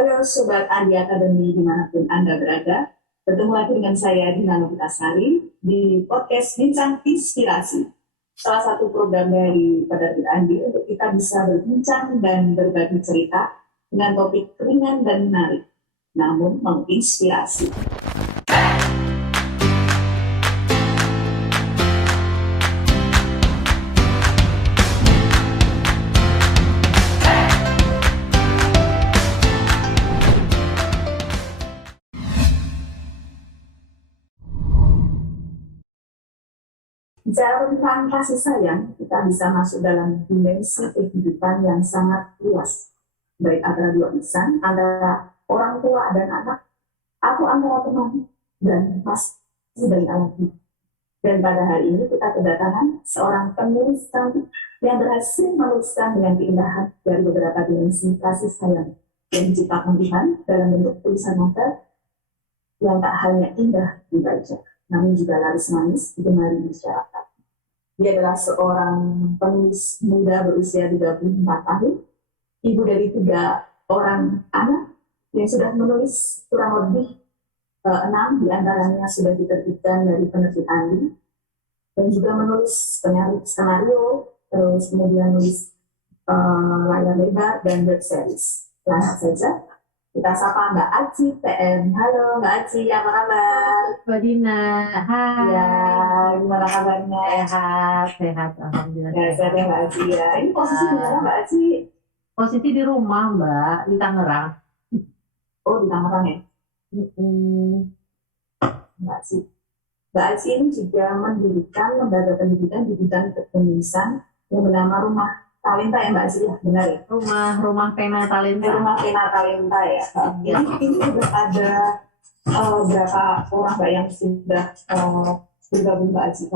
Halo Sobat Andi Akademi dimanapun Anda berada. Bertemu lagi dengan saya Dina Novitasari di podcast Bincang Inspirasi. Salah satu program dari Penerbit Andi untuk kita bisa berbincang dan berbagi cerita dengan topik ringan dan menarik, namun menginspirasi. Bicara tentang kasih sayang, kita bisa masuk dalam dimensi kehidupan yang sangat luas, baik antara dua insan, antara orang tua dan anak, atau antara teman dan pasti dari alam. Dan pada hari ini kita kedatangan seorang penulis cantik yang berhasil menuliskan dengan keindahan dari beberapa dimensi kasih sayang yang diciptakan Tuhan dalam bentuk tulisan novel yang tak hanya indah dibaca, namun juga laris manis digemari masyarakat. Dia adalah seorang penulis muda berusia 34 tahun, ibu dari 3 orang anak yang sudah menulis kurang lebih 6 diantaranya sudah diterbitkan dari Penerbit Andi, dan juga menulis skenario, terus kemudian menulis layar lebar dan web series. Langsung saja kita sapa Mbak Aci PM. Halo Mbak Aci, apa kabar? Mbak Dina, hai. Ya, gimana kabarnya? Sehat, alhamdulillah. Ya, sehat ya Mbak Aci ya. Ini posisi di mana Mbak Aci? Posisi di rumah Mbak, di Tangerang. Oh, di Tangerang ya? Mbak Aci. Mbak Aci ini juga mendirikan lembaga pendidikan di bidang kepenulisan yang bernama Rumah Talenta ya Mbak Aci ya, benar ya? Rumah Pena Talenta. Rumah Pena Talenta ya. Ini sudah ada berapa orang Mbak yang sudah bergabung Mbak Aci?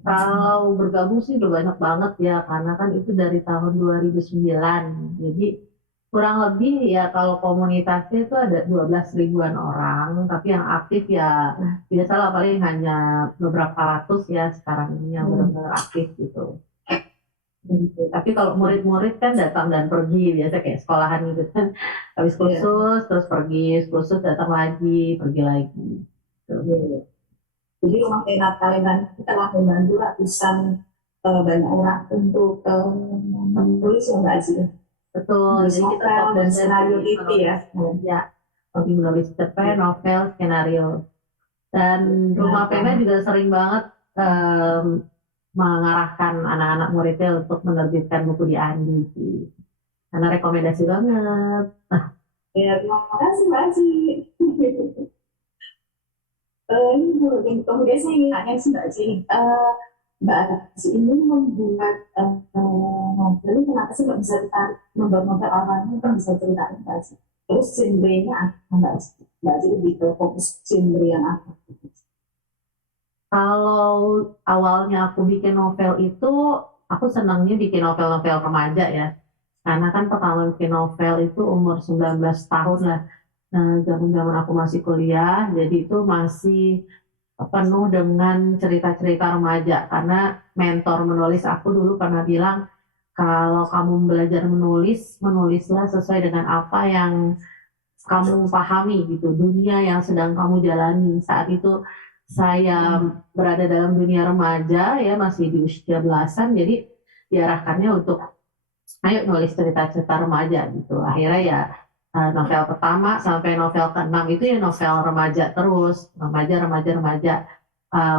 Kalau bergabung sih udah banyak banget ya, karena kan itu dari tahun 2009. Jadi kurang lebih ya kalau komunitasnya itu ada 12 ribuan orang, tapi yang aktif ya biasalah paling hanya beberapa ratus ya sekarang ini yang benar-benar aktif gitu. Tapi kalau murid-murid kan datang dan pergi, biasa kayak sekolahan gitu kan, habis kursus terus pergi, kursus datang lagi, pergi lagi. Jadi Rumah Pena Talenta telah membantu ratusan banyak orang untuk menulis ya Mbak Aci. Betul, jadi kita dan skenario TV ya. Ya, lebih menulis cerpen, novel, skenario. Dan Rumah Pena juga sering banget mengarahkan anak-anak muridnya untuk menerbitkan buku di Andi sih. Karena rekomendasi banget. Ya, terima kasih Mbak Aci. Kemudian saya ingin tanya sih Mbak Aci, Mbak Aci ini membuat novel, kenapa sih Mbak bisa tertarik membuat novel awalnya, kan bisa ceritain Mbak Aci? Terus genre-nya apa Mbak Aci? Mbak Aci lebih ke fokus genre yang apa? Kalau awalnya aku bikin novel itu, aku senangnya bikin novel-novel remaja ya. Karena kan pertama bikin novel itu umur 19 tahun lah. Nah, zaman-zaman aku masih kuliah, jadi itu masih penuh dengan cerita-cerita remaja. Karena mentor menulis aku dulu pernah bilang, kalau kamu belajar menulis, menulislah sesuai dengan apa yang kamu pahami gitu, dunia yang sedang kamu jalani. Saat itu saya berada dalam dunia remaja ya, masih di usia belasan, jadi diarahkannya untuk ayo nulis cerita-cerita remaja gitu. Akhirnya ya novel pertama sampai novel ke-6 itu ya novel remaja terus, remaja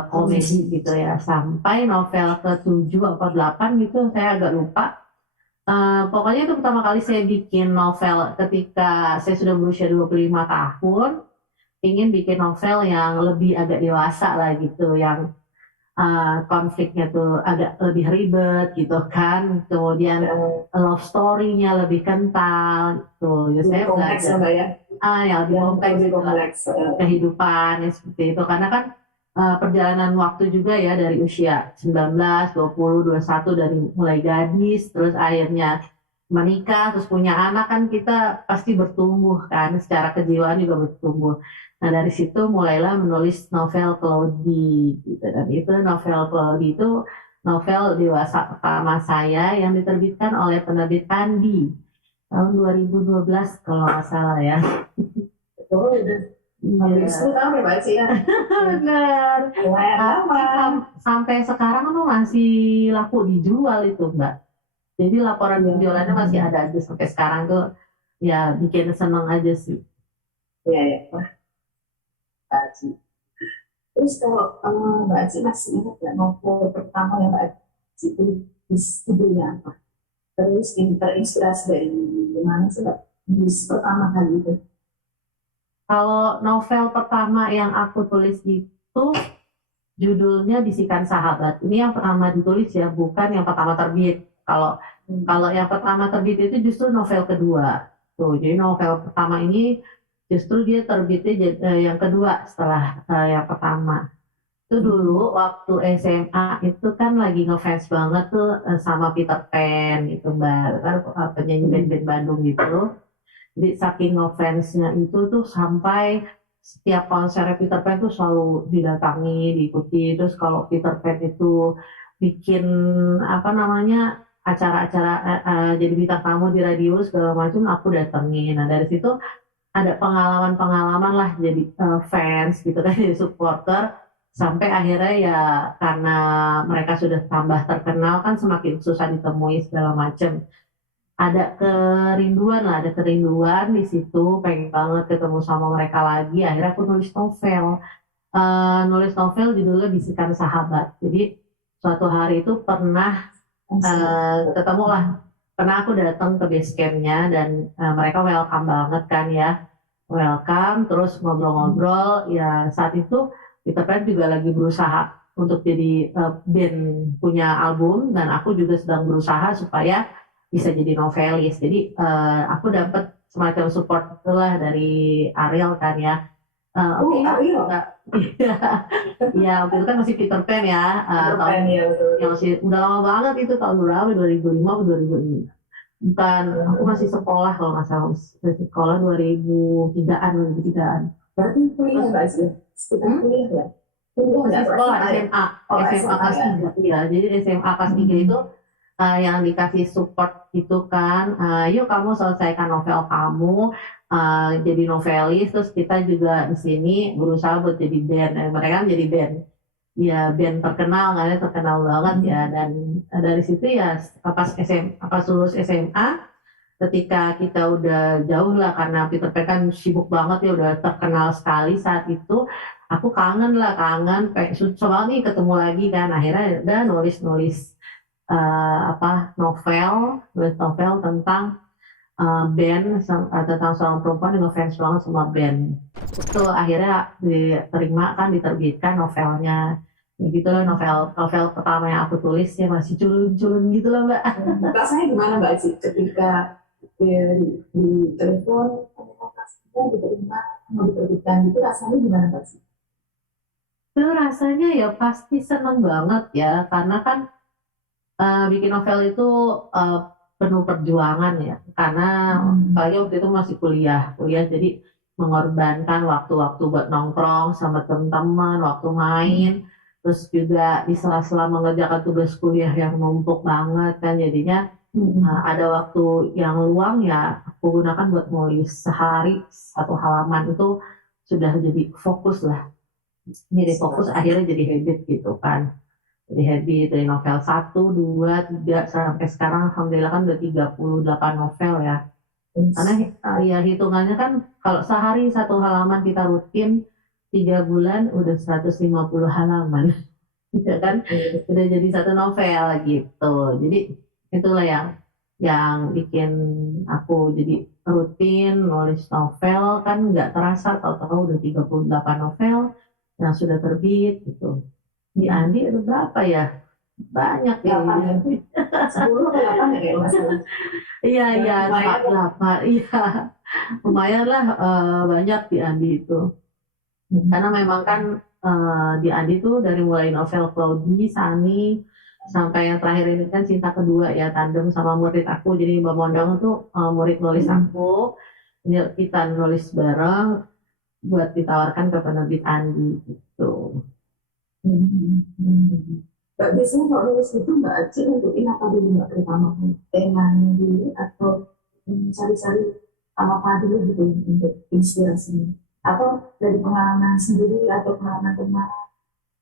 komedi gitu ya, sampai novel ke-7 atau 8 gitu, saya agak lupa. Pokoknya itu pertama kali saya bikin novel ketika saya sudah berusia 25 tahun. Ingin bikin novel yang lebih agak dewasa lah gitu, yang konfliknya tuh agak lebih ribet gitu kan, kemudian love story-nya lebih kental gitu. Ya, saya belajar yang lebih kompleks kehidupan ya, seperti itu, karena kan perjalanan waktu juga ya, dari usia 19, 20, 21, dari mulai gadis terus akhirnya menikah terus punya anak, kan kita pasti bertumbuh kan, secara kejiwaan juga bertumbuh. Nah, dari situ mulailah menulis novel Cloudy gitu. Dan itu novel Cloudy itu novel dewasa pertama saya yang diterbitkan oleh Penerbit Andi. tahun 2012 kalau nggak salah ya. Oh, udah hampir 10 tahun ya Mbak Aci ya. Benar. Lumayan lama. Sampai sekarang tuh masih laku dijual itu Mbak. Jadi laporan penjualannya masih ada aja sampai sekarang tuh, ya bikin seneng aja sih. Iya ya, wah Mbak Aci. Terus kalau Mbak Aci masih ingat nggak novel pertama yang Mbak Aci tulis judulnya apa? Terus terinspirasi dari mana sih Mbak? Tulis pertama kali itu. Kalau novel pertama yang aku tulis itu judulnya Bisikan Sahabat. Ini yang pertama ditulis ya, bukan yang pertama terbit. Kalau kalau yang pertama terbit itu justru novel kedua. Tuh, jadi novel pertama ini justru dia terbitnya yang kedua setelah yang pertama. Itu dulu waktu SMA itu kan lagi ngefans banget tuh sama Peter Pan gitu Mbak. Kan penyanyi band-band Bandung gitu. Jadi saking ngefansnya itu tuh sampai setiap konser Peter Pan tuh selalu didatangi, diikuti. Terus kalau Peter Pan itu bikin apa namanya acara-acara jadi bintang tamu di radio segala macam, aku datengin. Nah dari situ ada pengalaman-pengalaman lah jadi fans gitu kan, jadi supporter. Sampai akhirnya ya karena mereka sudah tambah terkenal kan semakin susah ditemui segala macam, ada kerinduan di situ, pengen banget ketemu sama mereka lagi. Akhirnya aku nulis novel judulnya Bisikan Sahabat. Jadi suatu hari itu ketemu lah, pernah aku datang ke base campnya dan mereka welcome banget kan ya, welcome terus ngobrol-ngobrol. Ya saat itu Peter Pan juga lagi berusaha untuk jadi band punya album, dan aku juga sedang berusaha supaya bisa jadi novelis. Jadi aku dapat semacam support itulah dari Ariel kan ya. Oke, Ariel. ya waktu itu kan masih Peter Pan ya. Pan ya, betul. Yang masih udah lama banget itu, tahun berapa? 2005 atau 2006? Bukan, aku masih sekolah kalau nggak salah, masih sekolah 2003-an, 2003-an. Berarti kuliah Mbak Aci? Sekitar kuliah ya? Kuliah Masih nggak? sekolah SMA, Oh, SMA kelas ya. 3. Iya, jadi SMA kelas 3 itu yang dikasih support itu kan, yuk kamu selesaikan novel kamu, jadi novelis, terus kita juga di sini berusaha buat jadi band. Mereka kan jadi band, ya band terkenal kan ya, terkenal banget ya. Dan dari situ ya pas lulus SMA, ketika kita udah jauh lah karena Peter Pan kan sibuk banget ya, udah terkenal sekali saat itu. Aku kangen kayak susah banget nih ketemu lagi kan. Akhirnya udah nulis nulis novel tentang band, tentang seorang perempuan yang ngefans banget sama band. Itu akhirnya diterima kan, diterbitkan novelnya. Ya gitu loh, novel pertama yang aku tulis ya, masih culun-culun gitu loh Mbak. Rasanya gimana Mbak Aci ketika di telepon aplikasinya diterima mau diterbitkan, itu rasanya gimana Mbak Aci? Itu rasanya ya pasti seneng banget ya, karena kan bikin novel itu uh, penuh perjuangan ya, karena apalagi waktu itu masih kuliah jadi mengorbankan waktu-waktu buat nongkrong sama teman-teman, waktu main, terus juga di sela-sela mengerjakan tugas kuliah yang numpuk banget kan. Jadinya ada waktu yang luang ya aku gunakan buat nulis. Sehari satu halaman itu sudah jadi fokus lah, jadi fokus, akhirnya jadi habit gitu kan. Jadi habit dari novel 1, 2, 3 sampai sekarang alhamdulillah kan udah 38 novel ya. Karena ya hitungannya kan kalau sehari satu halaman kita rutin 3 bulan udah 150 halaman. Gitu kan, udah jadi satu novel gitu. Jadi itulah yang bikin aku jadi rutin nulis novel kan, nggak terasa tahu-tahu udah 38 novel yang sudah terbit gitu. Di Andi ada berapa ya? Banyak ya. 10 atau 8 ya kayak masalah. Iya, iya, 8. Iya, lumayan lah, banyak di Andi itu. Karena memang kan di Andi tuh dari mulai novel Claudie, Sani, sampai yang terakhir ini kan Cinta Kedua ya, tandem sama murid aku. Jadi Mbak Mondang tuh murid nulis aku. Ini kita nulis bareng buat ditawarkan ke penerbit Andi gitu. Mbak biasanya kalau nulis itu Mbak Aci nentuin apa dulu Mbak, pertama temanya dulu atau cari-cari apa dulu gitu untuk inspirasinya. Atau dari pengalaman sendiri atau pengalaman teman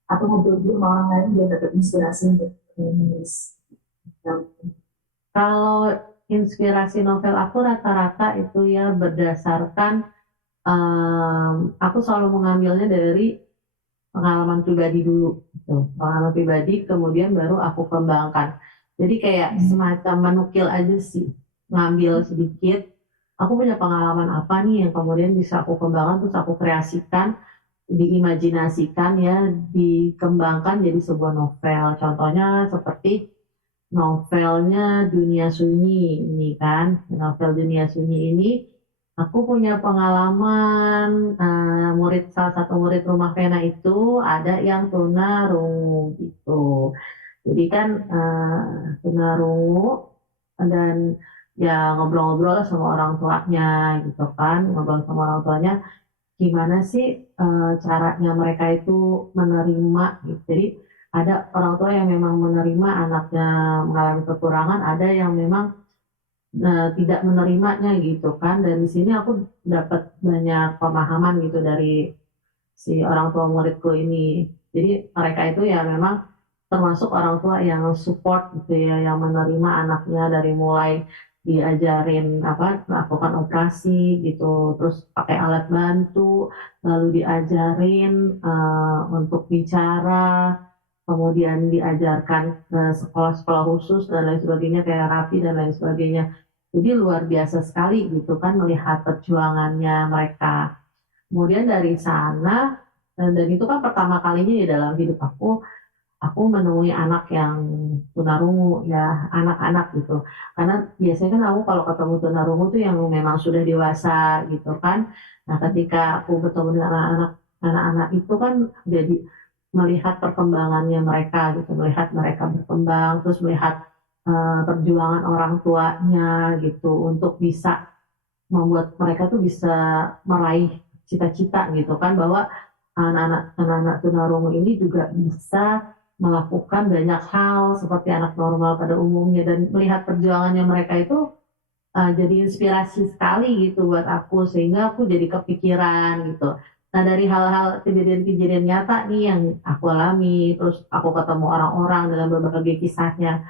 atau ngobrol-ngobrol sama orang lain biar dapat inspirasi untuk menulis. Kalau inspirasi novel aku rata-rata itu ya berdasarkan aku selalu mengambilnya dari pengalaman pribadi dulu, gitu. Pengalaman pribadi kemudian baru aku kembangkan. Jadi kayak semacam menukil aja sih, ngambil sedikit. Aku punya pengalaman apa nih yang kemudian bisa aku kembangkan, terus aku kreasikan, diimajinasikan ya, dikembangkan jadi sebuah novel. Contohnya seperti novelnya Dunia Sunyi ini kan, novel Dunia Sunyi ini aku punya pengalaman salah satu murid rumah pena itu ada yang tunarungu gitu. Jadi kan tunarungu dan ya ngobrol-ngobrol sama orang tuanya gitu kan, ngobrol sama orang tuanya gimana sih caranya mereka itu menerima gitu. Jadi ada orang tua yang memang menerima anaknya mengalami kekurangan, ada yang memang tidak menerimanya gitu kan. Dan di sini aku dapat banyak pemahaman gitu dari si orang tua muridku ini. Jadi mereka itu ya memang termasuk orang tua yang support gitu ya, yang menerima anaknya dari mulai diajarin apa melakukan operasi gitu, terus pakai alat bantu, lalu diajarin untuk bicara, kemudian diajarkan ke sekolah-sekolah khusus dan lain sebagainya, terapi dan lain sebagainya. Jadi luar biasa sekali gitu kan melihat perjuangannya mereka. Kemudian dari sana dan itu kan pertama kalinya ya dalam hidup aku menemui anak yang tunarungu ya, anak-anak gitu. Karena biasanya kan aku kalau ketemu tunarungu tuh yang memang sudah dewasa gitu kan. Nah, ketika aku bertemu dengan anak-anak itu kan jadi melihat perkembangannya mereka gitu, melihat mereka berkembang, terus melihat perjuangan orang tuanya gitu untuk bisa membuat mereka tuh bisa meraih cita-cita gitu kan, bahwa anak-anak tunarungu ini juga bisa melakukan banyak hal seperti anak normal pada umumnya, dan melihat perjuangannya mereka itu jadi inspirasi sekali gitu buat aku, sehingga aku jadi kepikiran gitu. Nah, dari hal-hal kejadian-kejadian nyata nih yang aku alami, terus aku ketemu orang-orang dengan berbagai kisahnya,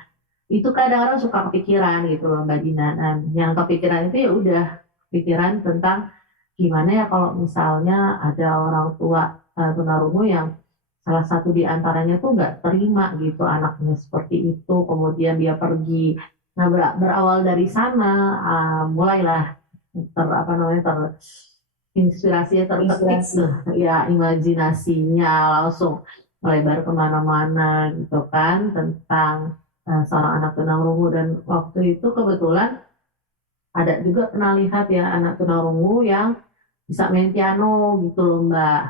itu kadang-kadang suka kepikiran gitu loh Mbak Dina. Nah, yang kepikiran itu ya udah pikiran tentang gimana ya kalau misalnya ada orang tua tunarungu yang salah satu di antaranya tuh nggak terima gitu anaknya seperti itu, kemudian dia pergi. Nah, berawal dari sana mulailah apa namanya inspirasinya terketik Inspirasi. tuh, ya imajinasinya langsung melebar kemana-mana gitu kan tentang seorang anak tunarungu. Dan waktu itu kebetulan ada juga pernah lihat ya anak tunarungu yang bisa main piano gitu loh Mbak.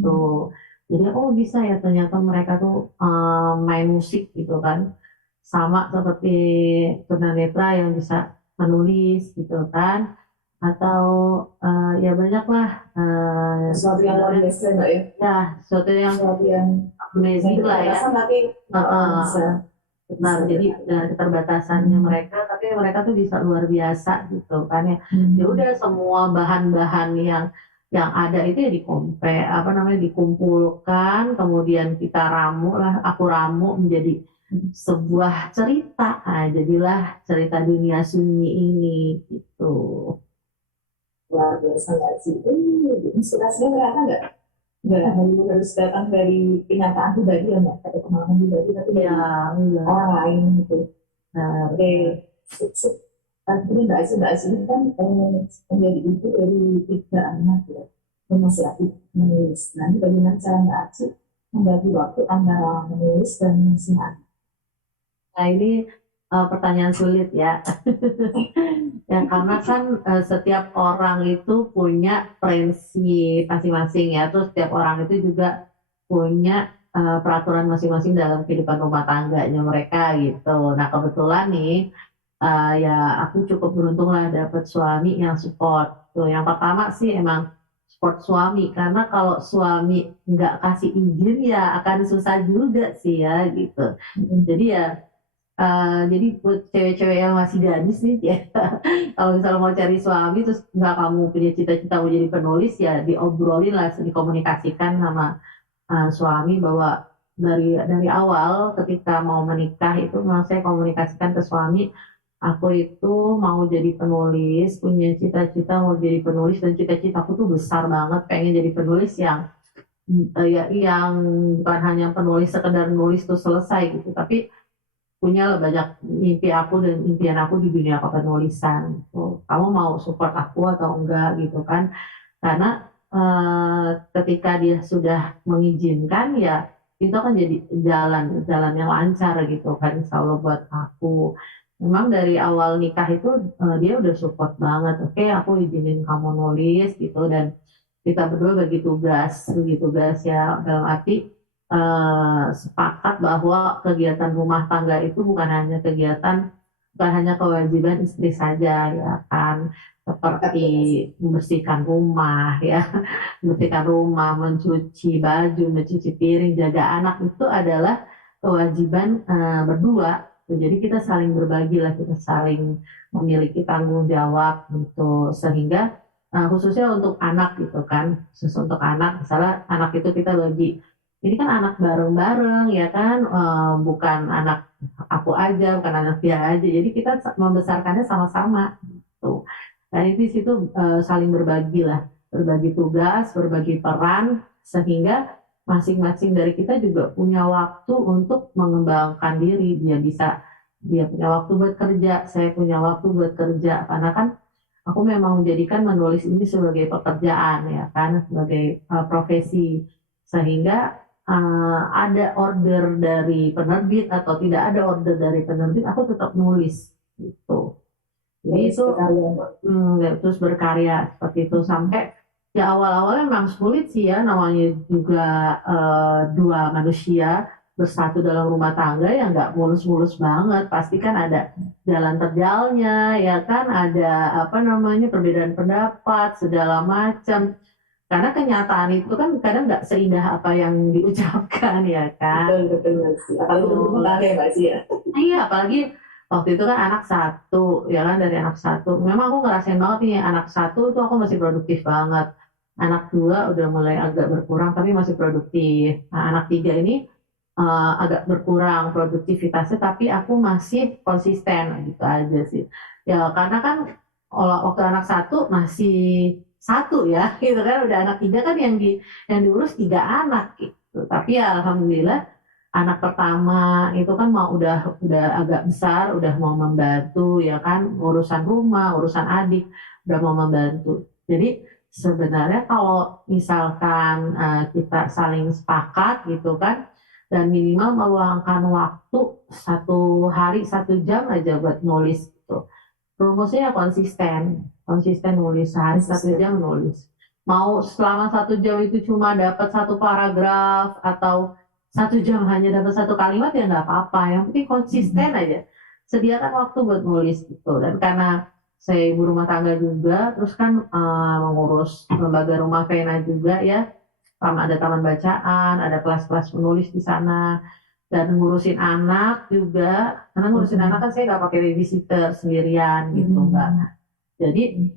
Tuh. Jadi oh bisa ya ternyata mereka tuh main musik gitu kan. Sama seperti tunanetra yang bisa menulis gitu kan. Atau ya banyak lah Sesuatu yang luar biasa Mbak ya. ya sesuatu yang Sesuatu yang amazing lah ya. keterbatasan tapi bisa. Benar, jadi keterbatasannya mereka, tapi mereka tuh bisa luar biasa gitu kan ya. Ya udah semua bahan-bahan yang ada itu ya apa namanya dikumpulkan, kemudian kita ramu lah, aku ramu menjadi sebuah cerita. Nah, jadilah cerita Dunia Sunyi ini gitu. Luar biasa nggak sih? Inspirasinya ternyata nggak harus datang dari kenyataan pribadi ya Mbak, atau pengalaman pribadi, tapi dari orang lain gitu. Nah, Oke, ini Mbak Aziz ini kan menjadi ibu dari 3 anak ya, yang masih aktif menulis. Nah, ini bagaimana cara Mbak Aziz membagi waktu antara menulis dan mengasuh anak? Nah, ini pertanyaan sulit ya. Ya karena kan setiap orang itu punya prinsip masing-masing ya. Terus setiap orang itu juga punya peraturan masing-masing dalam kehidupan rumah tangganya mereka gitu. Nah, kebetulan nih ya aku cukup beruntung lah dapat suami yang support. Tuh, yang pertama sih emang support suami, karena kalau suami nggak kasih izin ya akan susah juga sih ya gitu. Jadi ya Jadi buat cewek-cewek yang masih gadis nih ya, kalau misalnya mau cari suami terus misalnya kamu punya cita-cita mau jadi penulis ya diobrolin lah, dikomunikasikan sama suami bahwa dari awal ketika mau menikah itu memang saya komunikasikan ke suami, aku itu mau jadi penulis, punya cita-cita mau jadi penulis dan cita-citaku tuh besar banget, pengen jadi penulis yang bukan hanya penulis sekedar nulis tuh selesai gitu, tapi punya banyak mimpi aku dan impian aku di dunia kepenulisan gitu. Kamu mau support aku atau enggak gitu kan? Karena ketika dia sudah mengizinkan ya itu kan jadi jalan yang lancar gitu kan insya Allah buat aku. Memang dari awal nikah itu dia udah support banget. Oke, aku izinin kamu nulis gitu dan kita berdua bagi tugas ya dalam arti sepakat bahwa kegiatan rumah tangga itu bukan hanya kewajiban istri saja ya kan, seperti membersihkan rumah ya, membersihkan rumah, mencuci baju, mencuci piring, jaga anak itu adalah kewajiban berdua. Jadi kita saling berbagi lah, kita saling memiliki tanggung jawab gitu, sehingga khususnya untuk anak gitu kan, khusus untuk anak, misalnya anak itu kita bagi, ini kan anak bareng-bareng ya kan, bukan anak aku aja, bukan anak dia aja, jadi kita membesarkannya sama-sama gitu. Dan itu di situ saling berbagi lah, berbagi tugas, berbagi peran, sehingga masing-masing dari kita juga punya waktu untuk mengembangkan diri. Dia punya waktu buat kerja, saya punya waktu buat kerja. Karena kan aku memang menjadikan menulis ini sebagai pekerjaan ya kan, sebagai profesi. Sehingga ada order dari penerbit atau tidak ada order dari penerbit, aku tetap nulis gitu. Jadi itu terus berkarya seperti itu sampai ya awal-awalnya memang sulit sih ya, namanya juga dua manusia bersatu dalam rumah tangga ya nggak mulus-mulus banget, pasti kan ada jalan terjalnya ya kan, ada apa namanya perbedaan pendapat segala macam, karena kenyataan itu kan kadang nggak seindah apa yang diucapkan ya kan. Betul, betul. Apalagi untuk rumah tangga ya Mbak Sih ya. Iya, apalagi waktu itu kan anak satu, ya kan dari anak satu. Memang aku ngerasain banget nih anak satu itu aku masih produktif banget. Anak dua udah mulai agak berkurang tapi masih produktif. Nah, anak tiga ini agak berkurang produktivitasnya tapi aku masih konsisten gitu aja sih. Ya karena kan waktu anak satu masih satu ya, gitu kan. Udah anak tiga kan yang diurus tiga anak gitu. Tapi ya alhamdulillah anak pertama itu kan udah agak besar, udah mau membantu ya kan, urusan rumah, urusan adik, udah mau membantu. Jadi sebenarnya kalau misalkan kita saling sepakat gitu kan, dan minimal meluangkan waktu 1 hari 1 jam aja buat nulis gitu. Rumusnya ya konsisten nulis sehari 1 jam nulis. Mau selama 1 jam itu cuma dapat satu paragraf atau 1 jam hanya dapat satu kalimat ya nggak apa-apa. Yang penting konsisten aja. Sediakan waktu buat nulis gitu. Dan karena saya ibu rumah tangga juga, terus kan mengurus lembaga rumah Vena juga ya. Ada taman bacaan, ada kelas-kelas menulis di sana, dan ngurusin anak juga. Karena ngurusin anak kan saya nggak pakai babysitter sendirian gitu Mbak. Jadi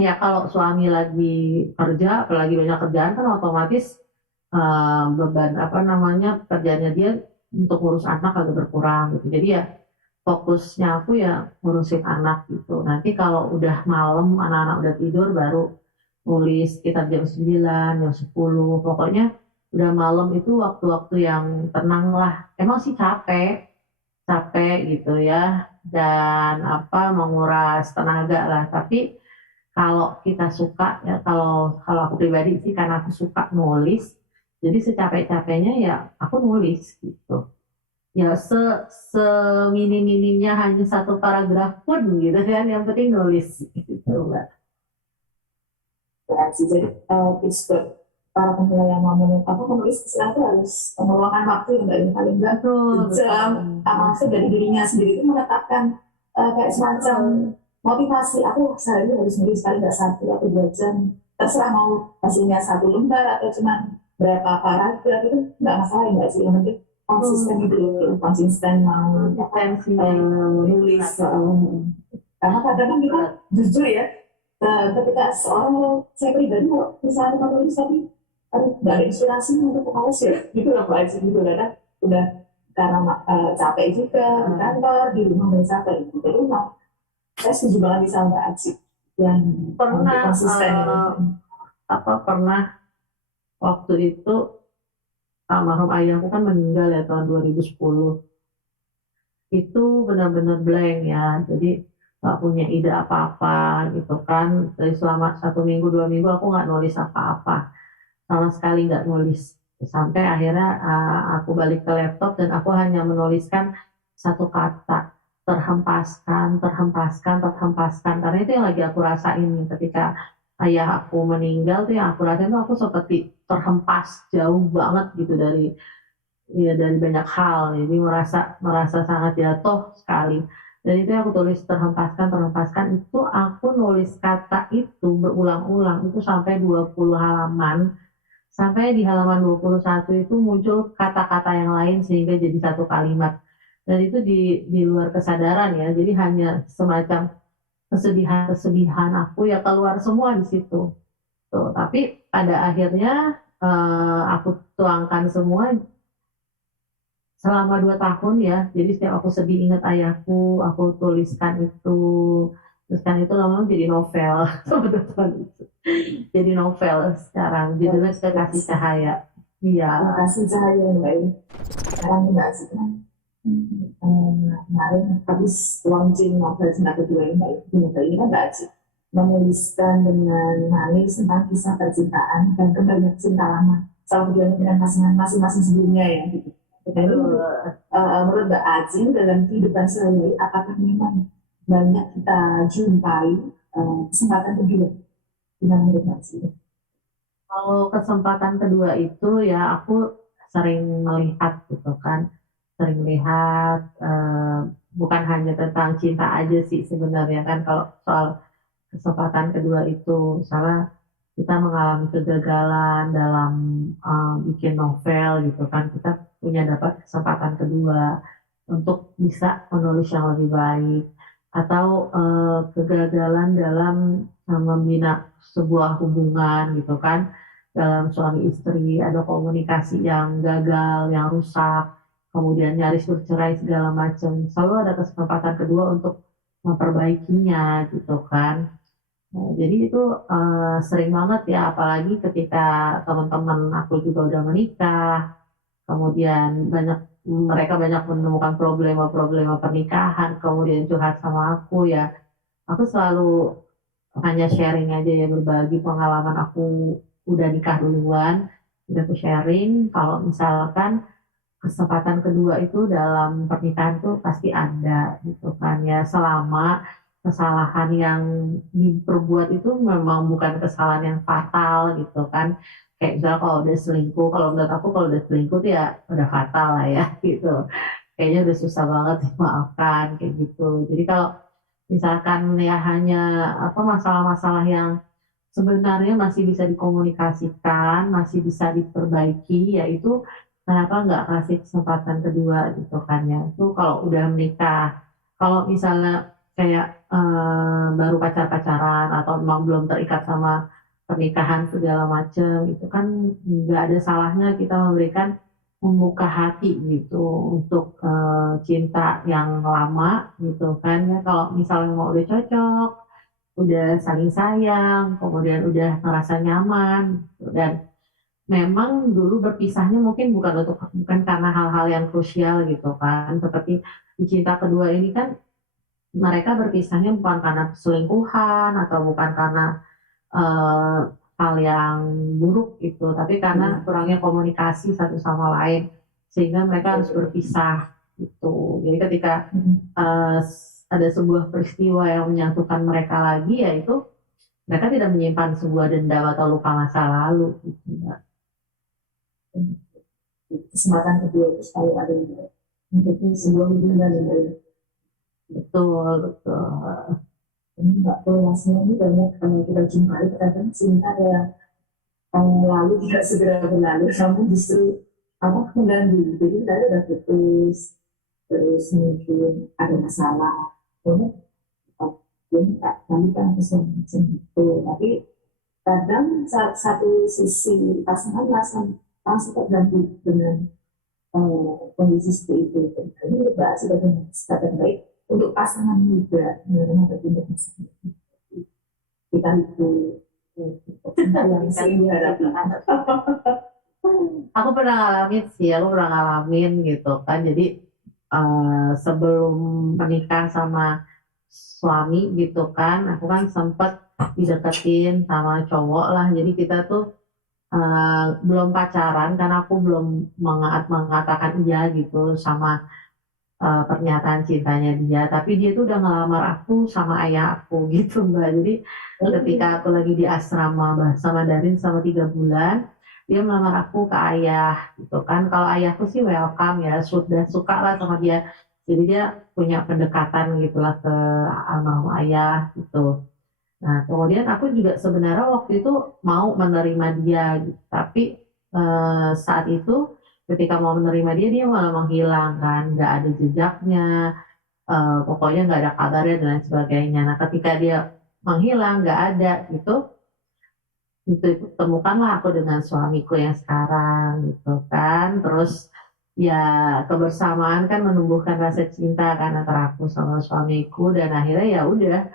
ya kalau suami lagi kerja, apalagi banyak kerjaan kan otomatis beban apa namanya kerjanya dia untuk ngurus anak agak berkurang gitu. Jadi ya fokusnya aku ya ngurusin anak gitu. Nanti kalau udah malam anak-anak udah tidur baru nulis sekitar jam 9, jam 10. Pokoknya udah malam itu waktu-waktu yang tenang lah. Emang sih capek gitu ya, dan apa menguras tenaga lah. Tapi kalau kita suka ya, kalau aku pribadi sih karena aku suka nulis, jadi secapek-capeknya ya aku nulis gitu. Ya seminim-minimnya hanya satu paragraf pun gitu kan, yang penting nulis gitu Mbak. Berarti jadi tips buat para pemula yang mau menulis istilahnya itu harus meluangkan waktu yang paling enggak Betul, jam, maksud dari dirinya sendiri itu menetapkan kayak semacam motivasi, aku sehari harus nulis sekali nggak 1 atau 2 jam, terserah mau hasilnya 1 lembar atau cuma berapa paragraf itu nggak masalah, nggak sih, yang penting konsisten itu ya, konsisten mau konsistensi nulis. Karena kadang-kadang kita jujur ya, ketika seorang saya pribadi kalau misalnya menulis tapi aduh nggak ada inspirasi untuk menulis ya, gitu lah Pak Aji, gitu kan udah karena capek juga di kantor, di rumah udah capek gitu. Jadi memang saya setuju banget sama Mbak Aji yang pernah konsisten ini. pernah waktu itu almarhum ayahku kan meninggal ya tahun 2010. Itu benar-benar blank ya, jadi nggak punya ide apa-apa gitu kan. Dari selama 1 minggu 2 minggu aku nggak nulis apa-apa, sama sekali nggak nulis, sampai akhirnya aku balik ke laptop dan aku hanya menuliskan satu kata, terhempaskan, terhempaskan, terhempaskan, karena itu yang lagi aku rasain ketika ayah aku meninggal tuh. Yang aku rasain tuh aku seperti terhempas jauh banget gitu dari, ya, dari banyak hal, jadi merasa merasa sangat jatuh sekali. Dan itu yang aku tulis, terhempaskan, terhempaskan. Itu aku nulis kata itu berulang-ulang itu sampai 20 halaman. Sampai di halaman 21 itu muncul kata-kata yang lain sehingga jadi satu kalimat. Dan itu di luar kesadaran ya. Jadi hanya semacam kesedihan-kesedihan aku ya keluar semua di situ. Tuh, tapi pada akhirnya aku tuangkan semua selama 2 tahun ya. Jadi setiap aku sedih ingat ayahku, aku tuliskan itu. Tuliskan itu lama-lama jadi novel. Sebetulnya jadi novel sekarang. Judulnya Kekasih Cahaya. Iya. Kasih cahaya yang baik. Sekarang Mbak Aji kan kemarin habis launching novel Cinta Kedua yang baik. Di novel ini kan Mbak Aji menuliskan dengan manis tentang kisah percintaan dan kembali cinta lama. Salah satunya dengan pasangan masing-masing sebelumnya ya. Gitu. Jadi menurut Mbak Aji dalam kehidupan sehari-hari apakah memang banyak kita jumpai kesempatan kedua dengan menurut Mbak Aji? Kalau kesempatan kedua itu ya aku sering melihat gitu kan, sering lihat bukan hanya tentang cinta aja sih sebenarnya kan. Kalau soal kesempatan kedua itu misalnya kita mengalami kegagalan dalam bikin novel gitu kan, kita punya dapat kesempatan kedua untuk bisa menulis yang lebih baik, atau kegagalan dalam membina sebuah hubungan gitu kan, dalam suami istri ada komunikasi yang gagal, yang rusak, kemudian nyaris bercerai segala macam, selalu ada kesempatan kedua untuk memperbaikinya gitu kan. Nah, jadi itu sering banget ya, apalagi ketika teman-teman aku juga udah menikah, kemudian mereka banyak menemukan problema-problema pernikahan, kemudian curhat sama aku ya. Aku selalu hanya sharing aja ya, berbagi pengalaman aku udah nikah duluan, udah aku sharing kalau misalkan kesempatan kedua itu dalam pernikahan tuh pasti ada gitu kan ya, selama kesalahan yang diperbuat itu memang bukan kesalahan yang fatal gitu kan. Kayak misalnya kalau udah selingkuh, kalau menurut aku kalau udah selingkuh tuh ya udah fatal lah ya gitu. Kayaknya udah susah banget dimaafkan kayak gitu. Jadi kalau misalkan ya hanya masalah-masalah yang sebenarnya masih bisa dikomunikasikan, masih bisa diperbaiki, yaitu kenapa nggak kasih kesempatan kedua gitu kan ya. Itu kalau udah menikah. Kalau misalnya kayak baru pacar-pacaran atau memang belum terikat sama pernikahan segala macam, itu kan nggak ada salahnya kita membuka hati gitu untuk cinta yang lama gitu kan ya. Kalau misalnya mau udah cocok, udah saling sayang, kemudian udah ngerasa nyaman, dan memang dulu berpisahnya mungkin bukan karena hal-hal yang krusial gitu kan. Seperti di cinta kedua ini kan mereka berpisahnya bukan karena selingkuhan atau bukan karena eh, hal yang buruk gitu, tapi karena kurangnya komunikasi satu sama lain sehingga mereka harus berpisah gitu. Jadi ketika eh, ada sebuah peristiwa yang menyatukan mereka lagi, yaitu mereka tidak menyimpan sebuah dendam atau luka masa lalu gitu, Mbak. Kesempatan kedua itu selalu ada untuk sebuah hubungan yang baik. Betul, betul. Ini Mbak Polasnya ini banyak kita jumpai kadang cinta yang lalu tidak segera berlalu, namun justru apa mengganggu. Jadi saya udah putus, terus mungkin ada masalah, kemudian dia minta balikan ke suami macam itu. Tapi kadang satu sisi pasangan langsung terganggu dengan kondisi seperti itu. Ini juga sebagai yang baik untuk pasangan muda menghadapi masalah kita itu yang sering dihadapi. Aku pernah ngalamin sih, aku pernah ngalamin gitu kan. Jadi sebelum menikah sama suami gitu kan, aku kan sempet dideketin sama cowok lah. Jadi kita tuh belum pacaran karena aku belum mengatakan iya gitu sama pernyataan cintanya dia. Tapi dia tuh udah ngelamar aku sama ayah aku gitu Mbak. Jadi ketika aku lagi di asrama bahasa Mandarin sama 3 bulan, dia melamar aku ke ayah gitu kan. Kalau ayahku sih welcome ya, sudah suka lah sama dia. Jadi dia punya pendekatan gitulah ke almarhum ayah gitu. Nah kemudian aku juga sebenarnya waktu itu mau menerima dia gitu. Tapi saat itu ketika mau menerima dia, dia malah menghilang kan, nggak ada jejaknya, pokoknya nggak ada kabarnya dan lain sebagainya. Nah ketika dia menghilang, nggak ada gitu, itu temukanlah aku dengan suamiku yang sekarang gitu kan. Terus ya kebersamaan kan menumbuhkan rasa cinta kan antara aku sama suamiku, dan akhirnya ya udah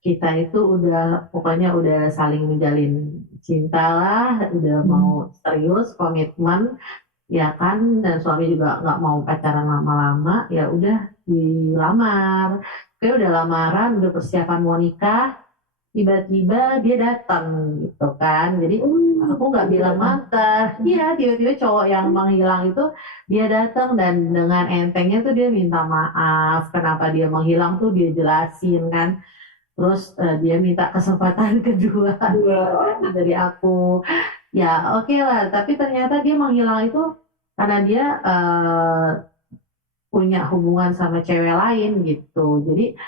kita itu udah pokoknya udah saling menjalin cinta lah, udah mau serius komitmen ya kan, dan suami juga nggak mau pacaran lama-lama, ya udah dilamar. Kayak udah lamaran, udah persiapan mau nikah, tiba-tiba dia datang gitu kan. Jadi aku nggak bilang mantan, iya tiba-tiba cowok yang menghilang itu dia datang, dan dengan entengnya tuh dia minta maaf kenapa dia menghilang, tuh dia jelasin kan. Terus dia minta kesempatan kedua dari aku. Ya oke lah, tapi ternyata dia menghilang itu karena dia punya hubungan sama cewek lain gitu. Jadi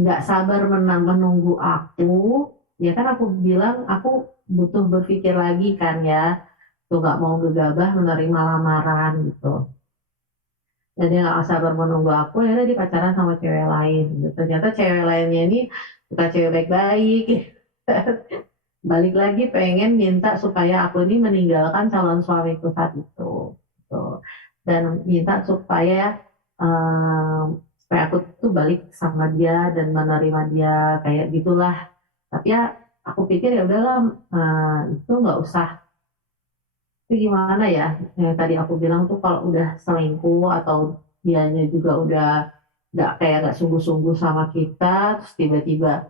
nggak sabar menunggu aku. Ya kan aku bilang aku butuh berpikir lagi kan ya. Tuh nggak mau gegabah menerima lamaran gitu. Dan dia nggak sabar menunggu aku, ya udah dia pacaran sama cewek lain. Gitu. Ternyata cewek lainnya ini bukan cewek baik-baik. Balik lagi pengen minta supaya aku ini meninggalkan calon suamiku saat itu. Gitu. Dan minta supaya aku tuh balik sama dia dan menerima dia kayak gitulah. Tapi ya aku pikir ya udahlah, itu nggak usah. Itu gimana ya? Yang tadi aku bilang tuh kalau udah selingkuh atau dianya juga udah nggak sungguh-sungguh sama kita, terus tiba-tiba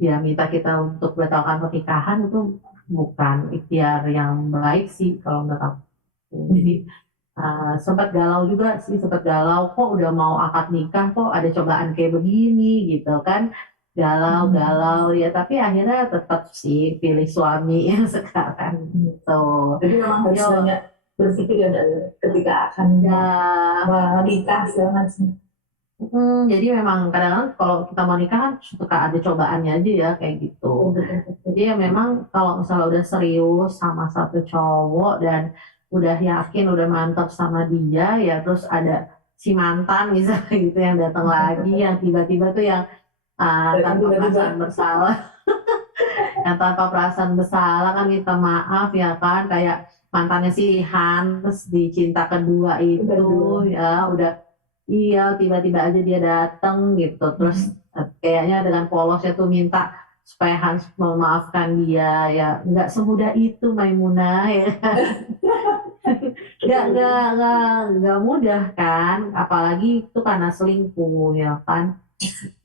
dia minta kita untuk batalkan pernikahan, itu bukan ikhtiar yang baik sih kalau menurut aku. Jadi sempat galau juga sih, sempat galau kok udah mau akad nikah kok ada cobaan kayak begini gitu kan. Galau-galau ya, tapi akhirnya tetap sih pilih suami yang sekarang gitu. Jadi memang harus banyak berpikir ya ketika akan menikah segala macam. Jadi memang kadang-kadang kalau kita mau nikah kan suka ada cobaannya aja ya kayak gitu. Jadi ya memang kalau misalnya udah serius sama satu cowok dan udah yakin, udah mantap sama dia, ya terus ada si mantan misalnya gitu yang datang lagi, yang tiba-tiba tuh yang tanpa perasaan bersalah, yang tanpa perasaan bersalah kan minta maaf ya kan, kayak mantannya si Hans di Cinta Kedua itu ya udah. Iya, tiba-tiba aja dia datang gitu. Terus kayaknya dengan polosnya tuh minta supaya Hans memaafkan dia. Ya, nggak semudah itu Maimunah ya. nggak mudah kan. Apalagi itu karena selingkuh ya kan.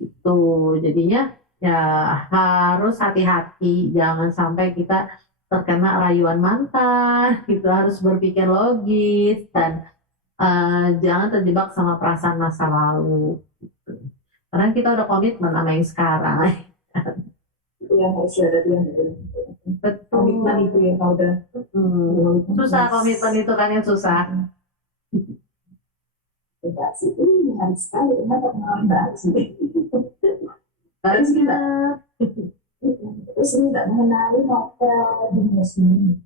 Itu jadinya ya harus hati-hati. Jangan sampai kita terkena rayuan mantan. Gitu, harus berpikir logis dan jangan terjebak sama perasaan masa lalu. Karena kita udah komitmen sama yang sekarang. Itu yang harus ada yang Betul. komitmen itu yang udah Susah komitmen itu kan yang susah. Mbak sih ini menarik sekali, kenapa pengalaman Mbak sih? Terus ini nggak mengenali novel dunia seni,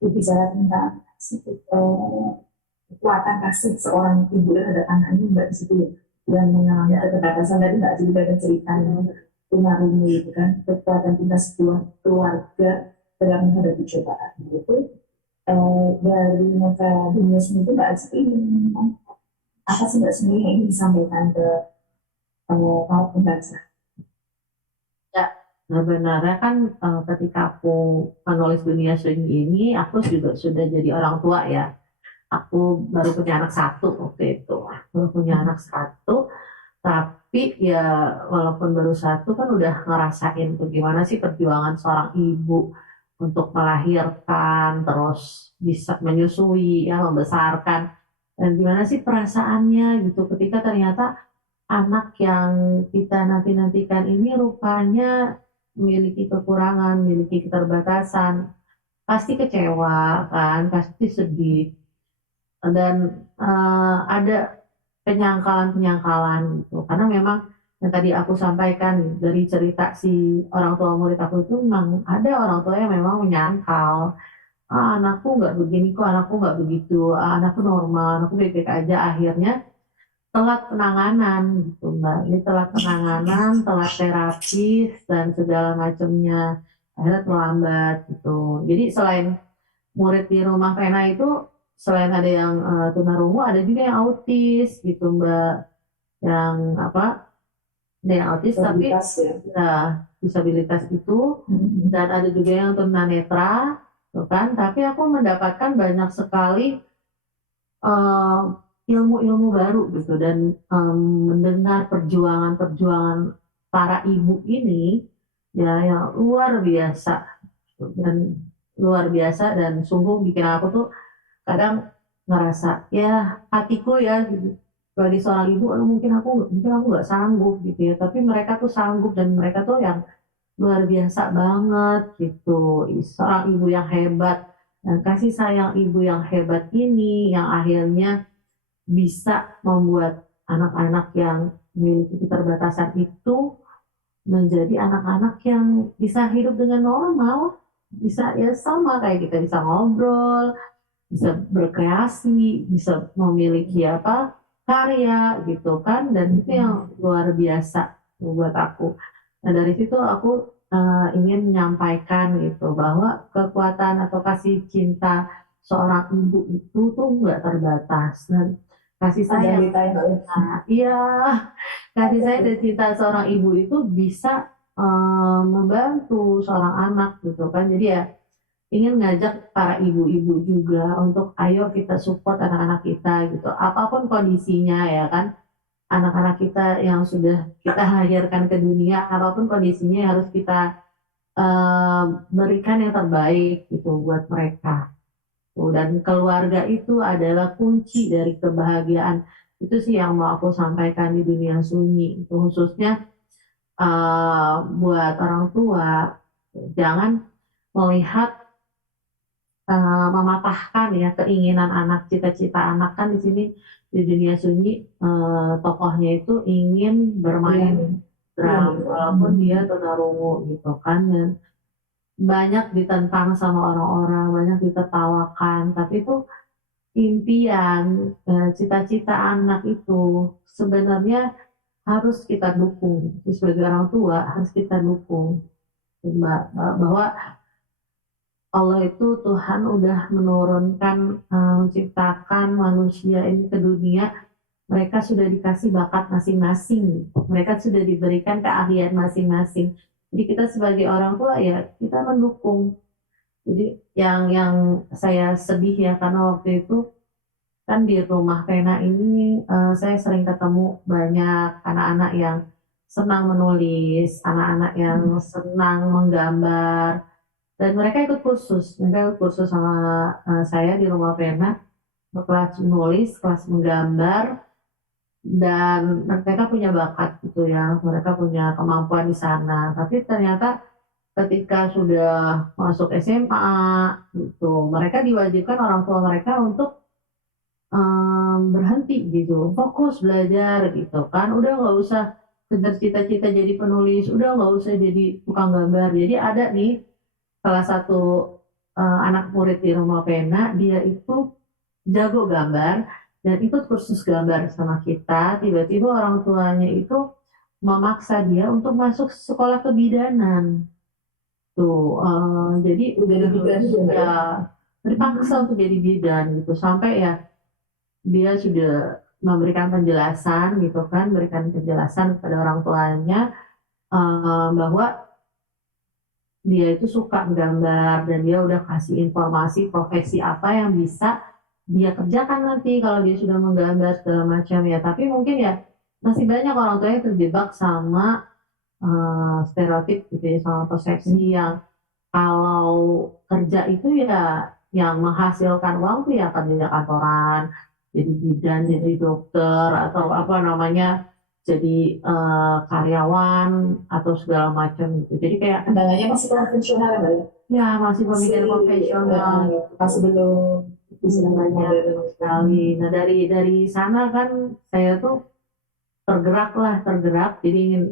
bicara tentang kekuatan kasih seorang ibu terhadap anaknya mbak di situ yang mengalami keterbatasan tadi nggak juga ada ceritanya tunarungu itu kan kekuatan kita sebuah keluarga dalam menghadapi cobaan itu dari novel dunia seni itu mbak Aziz ini apa sih mbak sebenarnya yang ingin disampaikan ke para pembaca? Ya, sebenarnya kan ketika aku menulis Dunia Sunyi ini, aku juga sudah jadi orang tua ya. Aku baru punya anak satu waktu itu, baru punya anak satu. Tapi ya walaupun baru satu kan udah ngerasain tuh gimana sih perjuangan seorang ibu untuk melahirkan, terus bisa menyusui, ya membesarkan. Dan gimana sih perasaannya gitu ketika ternyata anak yang kita nanti-nantikan ini rupanya memiliki kekurangan, memiliki keterbatasan, pasti kecewa kan, pasti sedih dan ada penyangkalan-penyangkalan gitu. Karena memang yang tadi aku sampaikan dari cerita si orang tua murid aku itu memang ada orang tua yang memang menyangkal, anakku nggak begini kok, anakku nggak begitu, anakku normal, anakku baik-baik aja. Akhirnya telat penanganan gitu Mbak. Ini telat penanganan, telat terapis dan segala macamnya. Akhirnya terlambat gitu. Jadi selain murid di rumah pena itu selain ada yang tunarungu, ada juga yang autis gitu Mbak. Yang apa? Ada yang autis tapi ya disabilitas itu dan ada juga yang tunanetra, gitu kan. Tapi aku mendapatkan banyak sekali eh, ilmu-ilmu baru gitu dan mendengar perjuangan-perjuangan para ibu ini ya yang luar biasa dan sungguh bikin aku tuh kadang ngerasa ya hatiku ya gitu. Bagi seorang ibu mungkin aku nggak sanggup gitu ya tapi mereka tuh sanggup dan mereka tuh yang luar biasa banget gitu seorang ibu yang hebat dan kasih sayang ibu yang hebat ini yang akhirnya bisa membuat anak-anak yang memiliki keterbatasan itu menjadi anak-anak yang bisa hidup dengan normal, bisa ya sama kayak kita bisa ngobrol, bisa berkreasi, bisa memiliki apa karya gitu kan, dan itu yang luar biasa buat aku. Nah dari situ aku ingin menyampaikan gitu bahwa kekuatan atau kasih cinta seorang ibu itu tuh nggak terbatas dan kasih sayang. Nah, iya, kasih sayang dan cinta seorang ibu itu bisa membantu seorang anak gitu kan. Jadi ya ingin ngajak para ibu-ibu juga untuk ayo kita support anak-anak kita gitu. Apapun kondisinya ya kan. Anak-anak kita yang sudah kita lahirkan ke dunia, apapun kondisinya harus kita berikan yang terbaik gitu buat mereka. Dan keluarga itu adalah kunci dari kebahagiaan. Itu sih yang mau aku sampaikan di dunia sunyi. Itu khususnya buat orang tua, jangan melihat mematahkan ya keinginan anak, cita-cita anak kan di sini di dunia sunyi tokohnya itu ingin bermain drum walaupun dia tunarungu gitu kan dan banyak ditentang sama orang-orang, banyak ditertawakan, tapi itu impian, cita-cita anak itu sebenarnya harus kita dukung. Sebagai orang tua harus kita dukung, bahwa Allah itu Tuhan udah menurunkan, menciptakan manusia ini ke dunia. Mereka sudah dikasih bakat masing-masing. Mereka sudah diberikan keahlian masing-masing. Jadi kita sebagai orang tua ya kita mendukung. Jadi yang saya sedih ya karena waktu itu kan di rumah pena ini saya sering ketemu banyak anak-anak yang senang menulis, anak-anak yang senang menggambar, dan mereka ikut kursus sama saya di rumah pena, kelas menulis, kelas menggambar, dan mereka punya bakat gitu ya, mereka punya kemampuan di sana. Tapi ternyata ketika sudah masuk SMA gitu, mereka diwajibkan orang tua mereka untuk berhenti gitu, fokus belajar gitu kan, udah nggak usah kejar cita-cita jadi penulis, udah nggak usah jadi tukang gambar. Jadi ada nih salah satu anak murid di Rumah Pena, dia itu jago gambar dan ikut kursus gambar sama kita. Tiba-tiba orang tuanya itu memaksa dia untuk masuk sekolah kebidanan tuh. Jadi Jadi bidan juga ya terpaksa untuk jadi bidan gitu, sampai ya dia sudah memberikan penjelasan gitu kan, berikan penjelasan kepada orang tuanya bahwa dia itu suka gambar dan dia udah kasih informasi profesi apa yang bisa dia kerjakan nanti kalau dia sudah menggambar segala macam ya. Tapi mungkin ya masih banyak orang tua yang terjebak sama stereotip gitu ya, sama persepsi yang kalau kerja itu ya yang menghasilkan uang tuh ya kerja kantoran, jadi bidan, jadi dokter atau apa namanya, jadi karyawan atau segala macam gitu. Jadi kayak kendalanya masih konvensional ya Mbak ya? ya masih pemikiran konvensional, Masih belum istilahnya banyak sekali. Nah dari sana kan saya tuh tergerak, jadi ingin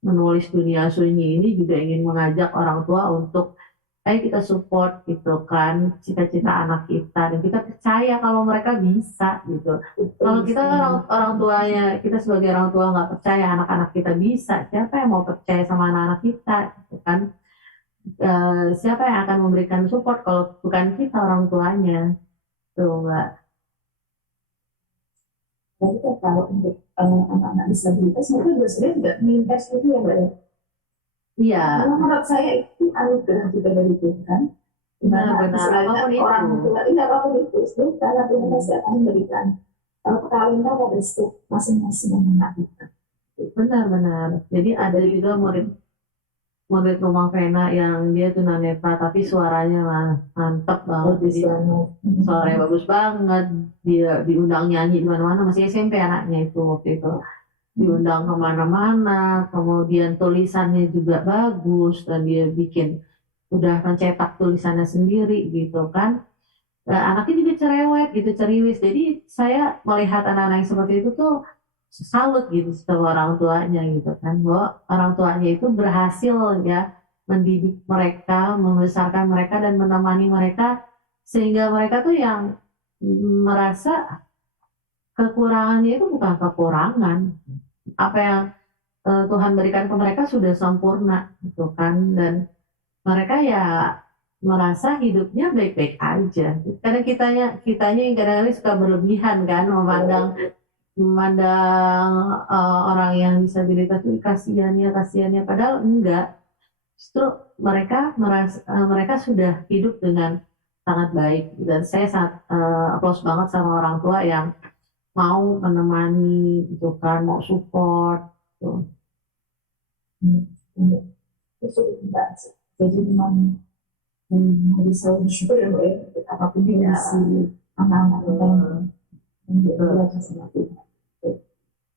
menulis Dunia Sunyi ini juga ingin mengajak orang tua untuk ayo kita support gitu kan cita-cita anak kita, dan kita percaya kalau mereka bisa gitu. Kalau kita orang tuanya, kita sebagai orang tua nggak percaya anak-anak kita bisa, siapa yang mau percaya sama anak-anak kita gitu kan. Siapa yang akan memberikan support kalau bukan kita orang tuanya tuh Mbak. Jadi kan kalau untuk anak-anak disabilitas mereka juga sebenarnya tidak melintas itu ya Mbak ya. Iya, Karena menurut saya itu anugerah juga dari Tuhan. Dimana benar-benar istilahnya apapun orang itu. tua ini apapun itu, karena Tuhan pasti akan memberikan perkawinan pada setiap masing-masing yang mengakukan. Benar-benar. Jadi ada juga murid Rumah Pena yang dia tunanetra tapi suaranya mantep banget. Bagus Jadi banget. suaranya bagus banget. Dia diundang nyanyi di mana-mana, masih SMP anaknya itu waktu itu. Diundang kemana-mana, kemudian tulisannya juga bagus dan dia udah mencetak tulisannya sendiri gitu kan. Anaknya juga cerewet gitu, ceriwis. Jadi saya melihat anak-anak yang seperti itu tuh salut gitu sama orang tuanya gitu kan, bahwa orang tuanya itu berhasil ya mendidik mereka, membesarkan mereka dan menemani mereka sehingga mereka tuh yang merasa kekurangannya itu bukan kekurangan, apa yang Tuhan berikan ke mereka sudah sempurna gitu kan, dan mereka ya merasa hidupnya baik-baik aja. Karena kitanya yang kadang-kadang suka berlebihan kan, memandang orang yang disabilitas itu kasihannya padahal enggak. Justru mereka sudah hidup dengan sangat baik, dan saya sangat applause banget sama orang tua yang mau menemani gitu kan, mau support gitu. Terus enggak sih. Jadi memang harus selalu bersyukur ya Mbak ya, apapun kondisi anak-anak yang belajar sama Tuhan.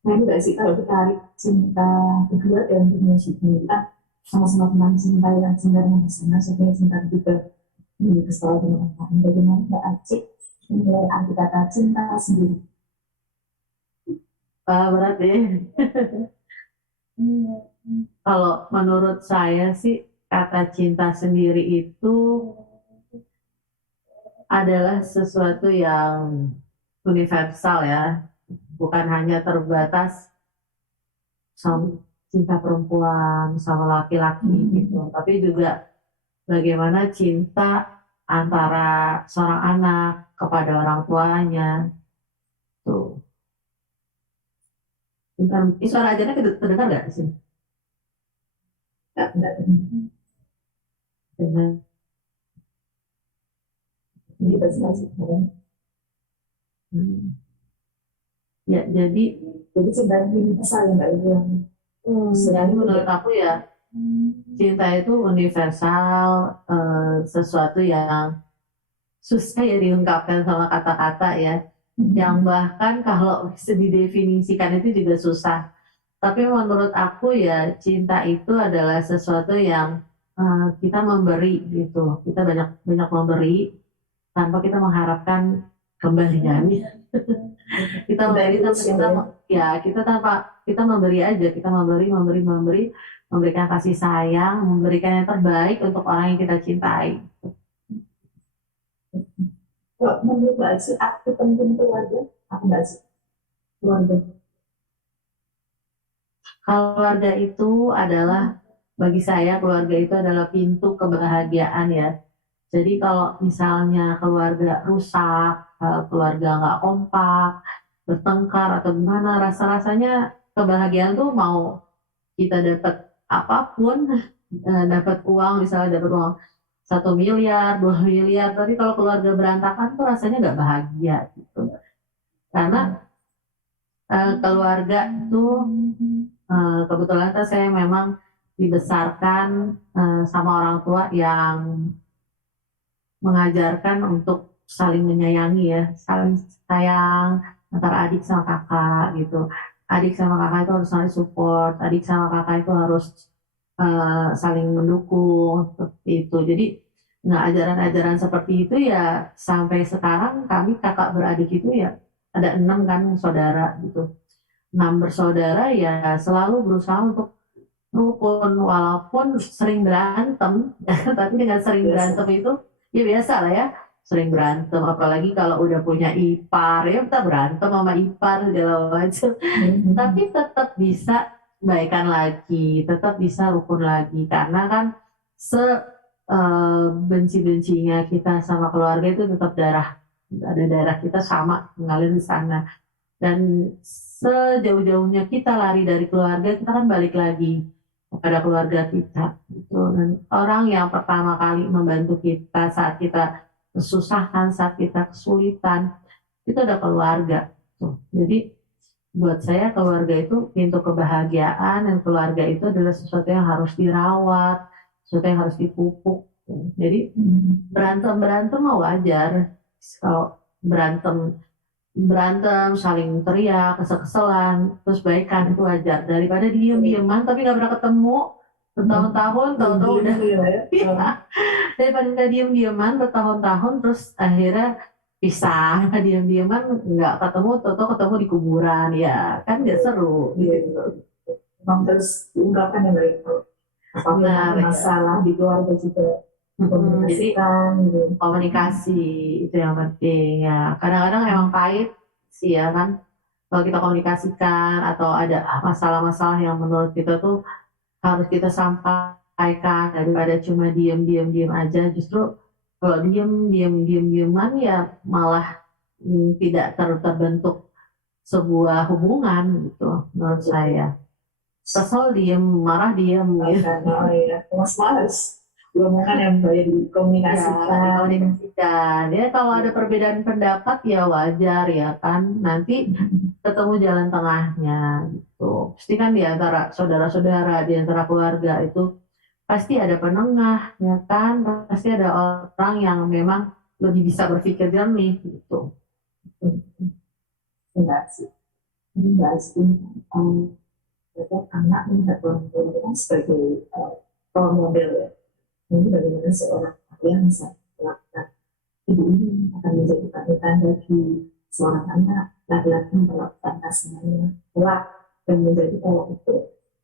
Nah itu gak sih kalau kita tarik cinta kedua dalam dunia syukur, kita sama-sama tentang cinta yang sebenarnya bersama, supaya cinta kedua ini kesalahan dengan orang. Bagaimana Mbak Acik menilai arti kata cinta sendiri? Berat ya. Kalau menurut saya sih kata cinta sendiri itu adalah sesuatu yang universal ya, bukan hanya terbatas sama cinta perempuan sama laki-laki gitu, tapi juga bagaimana cinta antara seorang anak kepada orang tuanya tuh. Bentar, ini suara ajarnya terdengar nggak sih? Enggak. Dengar. Ini presentasi. Ya, jadi cinta ini universal ya Mbak Ibu yang jadi menurut aku ya cinta itu universal, sesuatu yang susah ya diungkapkan sama kata-kata ya, yang bahkan kalau bisa didefinisikan itu juga susah. Tapi menurut aku ya cinta itu adalah sesuatu yang kita memberi gitu, kita banyak memberi tanpa kita mengharapkan kembalian. Kita memberi tanpa kita memberi aja, kita memberi, memberikan kasih sayang, memberikan yang terbaik untuk orang yang kita cintai. Kalau menurut Mbak Aziz, arti penting keluarga, apa Mbak Aziz? Keluarga. Keluarga itu adalah, bagi saya keluarga itu adalah pintu kebahagiaan ya. Jadi kalau misalnya keluarga rusak, keluarga nggak kompak, bertengkar atau gimana, rasa-rasanya kebahagiaan tuh mau kita dapat apapun, dapat uang, misalnya dapat uang 1 miliar, 2 miliar, tapi kalau keluarga berantakan tuh rasanya nggak bahagia gitu. Karena keluarga tuh kebetulan kan saya memang dibesarkan sama orang tua yang mengajarkan untuk saling menyayangi ya, saling sayang antara adik sama kakak gitu. Adik sama kakak itu harus saling support, adik sama kakak itu harus saling mendukung seperti itu. Jadi nah ajaran-ajaran seperti itu ya sampai sekarang kami kakak beradik itu ya ada 6 kan saudara gitu. 6 bersaudara ya selalu berusaha untuk rukun walaupun sering berantem, tapi dengan sering Biasa. berantem itu ya biasa lah ya, sering berantem apalagi kalau udah punya ipar ya kita berantem sama ipar segala macam, tapi tetap bisa baikan lagi, tetap bisa rukun lagi karena kan benci-bencinya kita sama keluarga itu tetap ada darah kita sama mengalir di sana, dan sejauh-jauhnya kita lari dari keluarga kita kan balik lagi kepada keluarga kita gitu. Dan orang yang pertama kali membantu kita saat kita kesusahan, saat kita kesulitan itu ada keluarga tuh. Jadi buat saya keluarga itu pintu kebahagiaan, dan keluarga itu adalah sesuatu yang harus dirawat, sesuatu yang harus dipupuk. Jadi berantem mah wajar. Kalau berantem berantem saling teriak kesel-keselan terus baikan itu wajar, daripada diem-dieman tapi nggak pernah ketemu bertahun-tahun, tahu-tahu udah Ya. daripada nggak diem-dieman bertahun-tahun terus akhirnya pisah, diem-dieman nggak ketemu, tahu-tahu ketemu di kuburan, ya kan nggak seru gitu. Memang terus diungkapkan ya mereka. Apabila Benar, ada ya. masalah di keluarga juga Jadi komunikasikan gitu. komunikasi itu yang penting ya. Kadang-kadang emang pahit sih ya kan, kalau kita komunikasikan atau ada masalah-masalah yang menurut kita tuh harus kita sampaikan daripada cuma diem aja. Justru kalau dieman ya malah tidak terbentuk sebuah hubungan gitu menurut saya. Kesel diem, marah diem gitu. Karena ya, mas males. Belum kan yang banyak dikomunikasikan. Ya, dikomunikasikan. Ya kalau ada perbedaan pendapat ya wajar ya kan. Nanti ketemu jalan tengahnya gitu. Pasti kan di antara saudara-saudara, di antara keluarga itu pasti ada penengah ya kan. Pasti ada orang yang memang lebih bisa berpikir jernih gitu. Enggak sih. Enggak sih. Anak melihat orang tua kan sebagai role model ya. Ini bagaimana seorang ayah bisa melakukan, ibu ini akan menjadi panutan bagi seorang anak laki-laki yang melakukan kasihnya kelak dan menjadi kalau itu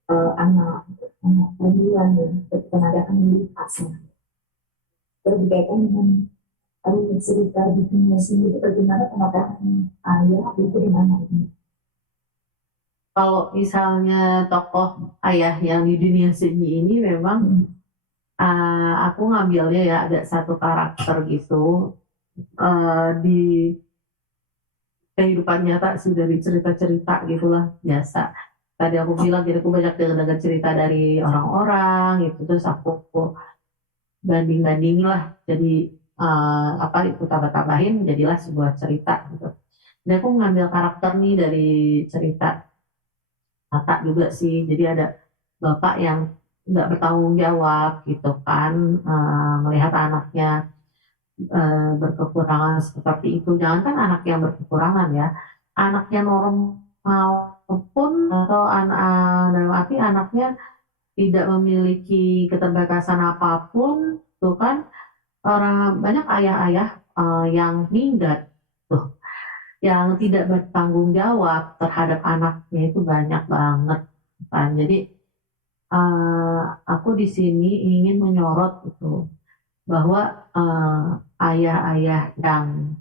anak perempuan yang bertenaga akan memiliki pasangan. Berbeda dengan cerita di dunia sendiri bagaimana pemakaian ayah itu dengan anaknya. Kalau misalnya tokoh ayah yang di dunia seni ini memang aku ngambilnya ya ada satu karakter gitu di kehidupan nyata sih, dari cerita-cerita gitulah biasa. Tadi aku bilang jadi aku banyak dengar cerita dari orang-orang gitu, terus aku banding-banding lah, jadi apa itu tambah-tambahin jadilah sebuah cerita gitu. Dan aku mengambil karakter nih dari cerita nyata juga sih. Jadi ada bapak yang nggak bertanggung jawab gitu kan, melihat anaknya berkekurangan seperti itu. Jangankan anak yang berkekurangan ya, anak yang normal pun, atau dalam arti anaknya tidak memiliki keterbatasan apapun, tuh kan orang banyak ayah-ayah yang minggat tuh, yang tidak bertanggung jawab terhadap anaknya itu banyak banget kan. Jadi aku di sini ingin menyorot itu bahwa ayah-ayah yang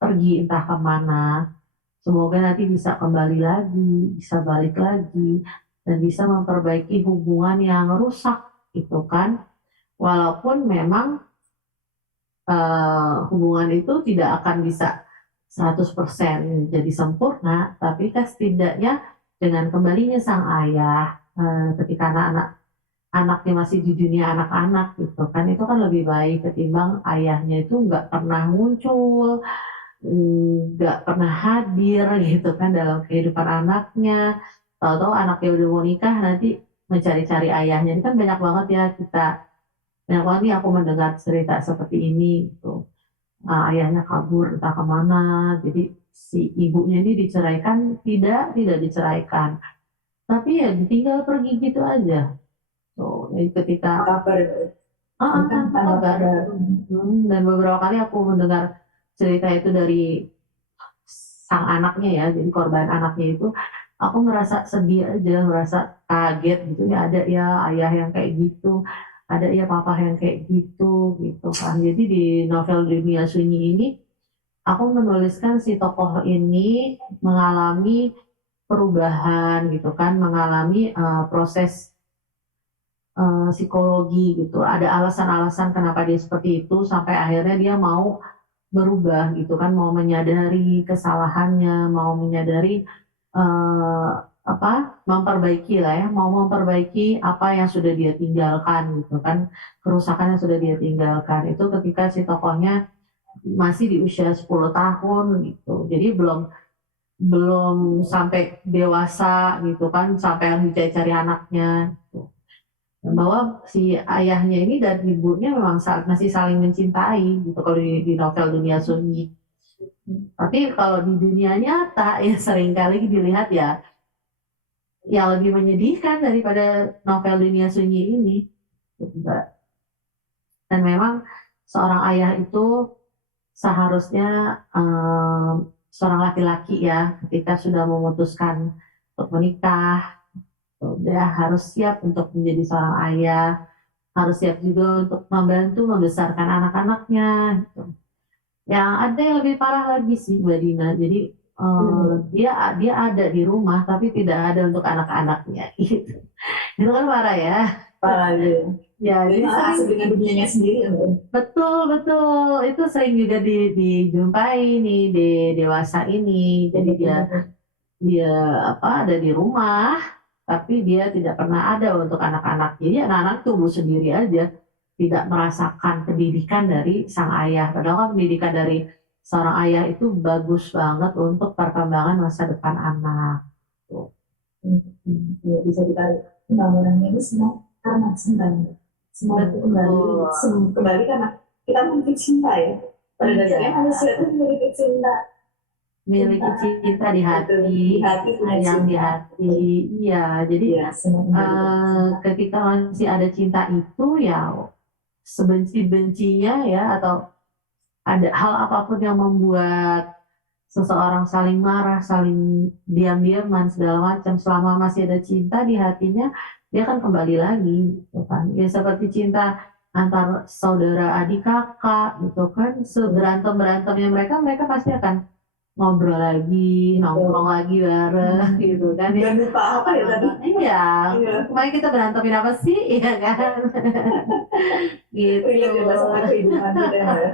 pergi entah kemana. Semoga nanti bisa kembali lagi, bisa balik lagi, dan bisa memperbaiki hubungan yang rusak, gitu kan. Walaupun memang hubungan itu tidak akan bisa 100% jadi sempurna, tapi kan setidaknya dengan kembalinya sang ayah, ketika anaknya masih di dunia anak-anak gitu kan, itu kan lebih baik ketimbang ayahnya itu nggak pernah muncul, nggak pernah hadir gitu kan dalam kehidupan anaknya. Tahu-tahu anaknya udah mau nikah nanti mencari-cari ayahnya. Ini kan banyak banget ya banyak banget nih aku mendengar cerita seperti ini gitu. Ayahnya kabur entah kemana, jadi si ibunya ini diceraikan, tidak diceraikan, tapi ya ditinggal pergi gitu aja. So, jadi ketika Kabar ini kan tanda kabar. kabar. Dan beberapa kali aku mendengar cerita itu dari sang anaknya ya, jadi korban anaknya itu, aku ngerasa sedih aja, ngerasa kaget gitu ya, ada ya ayah yang kayak gitu, ada ya papa yang kayak gitu kan. Jadi di novel Dunia Sunyi ini aku menuliskan si tokoh ini mengalami perubahan gitu kan, mengalami proses psikologi gitu. Ada alasan-alasan kenapa dia seperti itu sampai akhirnya dia mau berubah gitu kan, mau menyadari kesalahannya, mau menyadari eh, apa, memperbaiki lah ya, mau memperbaiki apa yang sudah dia tinggalkan gitu kan, kerusakan yang sudah dia tinggalkan itu ketika si tokohnya masih di usia 10 tahun gitu. Jadi belum belum sampai dewasa gitu kan, sampai harus cari anaknya gitu. Dan bahwa si ayahnya ini dan ibunya memang masih saling mencintai gitu kalau di novel Dunia Sunyi. Tapi kalau di dunia nyata ya seringkali dilihat ya lebih menyedihkan daripada novel Dunia Sunyi ini. Dan memang seorang ayah itu seharusnya seorang laki-laki ya, ketika sudah memutuskan untuk menikah, dia harus siap untuk menjadi seorang ayah, harus siap juga untuk membantu membesarkan anak-anaknya gitu. Yang ada yang lebih parah lagi sih Mbak Dina, jadi dia ada di rumah tapi tidak ada untuk anak-anaknya gitu. Itu kan parah ya. Parah gitu. Ya, Jadi jadi malah sering, asik dengan dunianya sendiri ya, Mbak. betul betul itu sering juga dijumpai nih di dewasa ini. Jadi dia ada di rumah tapi dia tidak pernah ada untuk anak-anak. Jadi anak-anak tumbuh sendiri aja, tidak merasakan pendidikan dari sang ayah. Padahal kan pendidikan dari seorang ayah itu bagus banget untuk perkembangan masa depan anak. Tuh. Ya, bisa ditarik gambarannya ini semua karena cinta. Semua itu kembali karena kita memiliki cinta ya. Pada dasarnya manusia itu memiliki cinta. Memiliki cinta di hati, Di hati punya sayang di cinta. hati. Iya, jadi Ya, semua memiliki cinta. ketika masih ada cinta itu ya sebenci-bencinya ya, atau ada hal apapun yang membuat seseorang saling marah, saling diam-diaman segala macam, selama masih ada cinta di hatinya, dia akan kembali lagi, gitu kan. Ya seperti cinta antar saudara adik kakak, gitu kan. Seberantem berantemnya mereka pasti akan ngobrol lagi, nongkrong lagi bareng, gitu kan. Dan lupa apa ya tadi? Iya, Iya. kemarin kita berantemin apa sih, iya kan? Gitu. Relate ya sama kehidupan kita ya.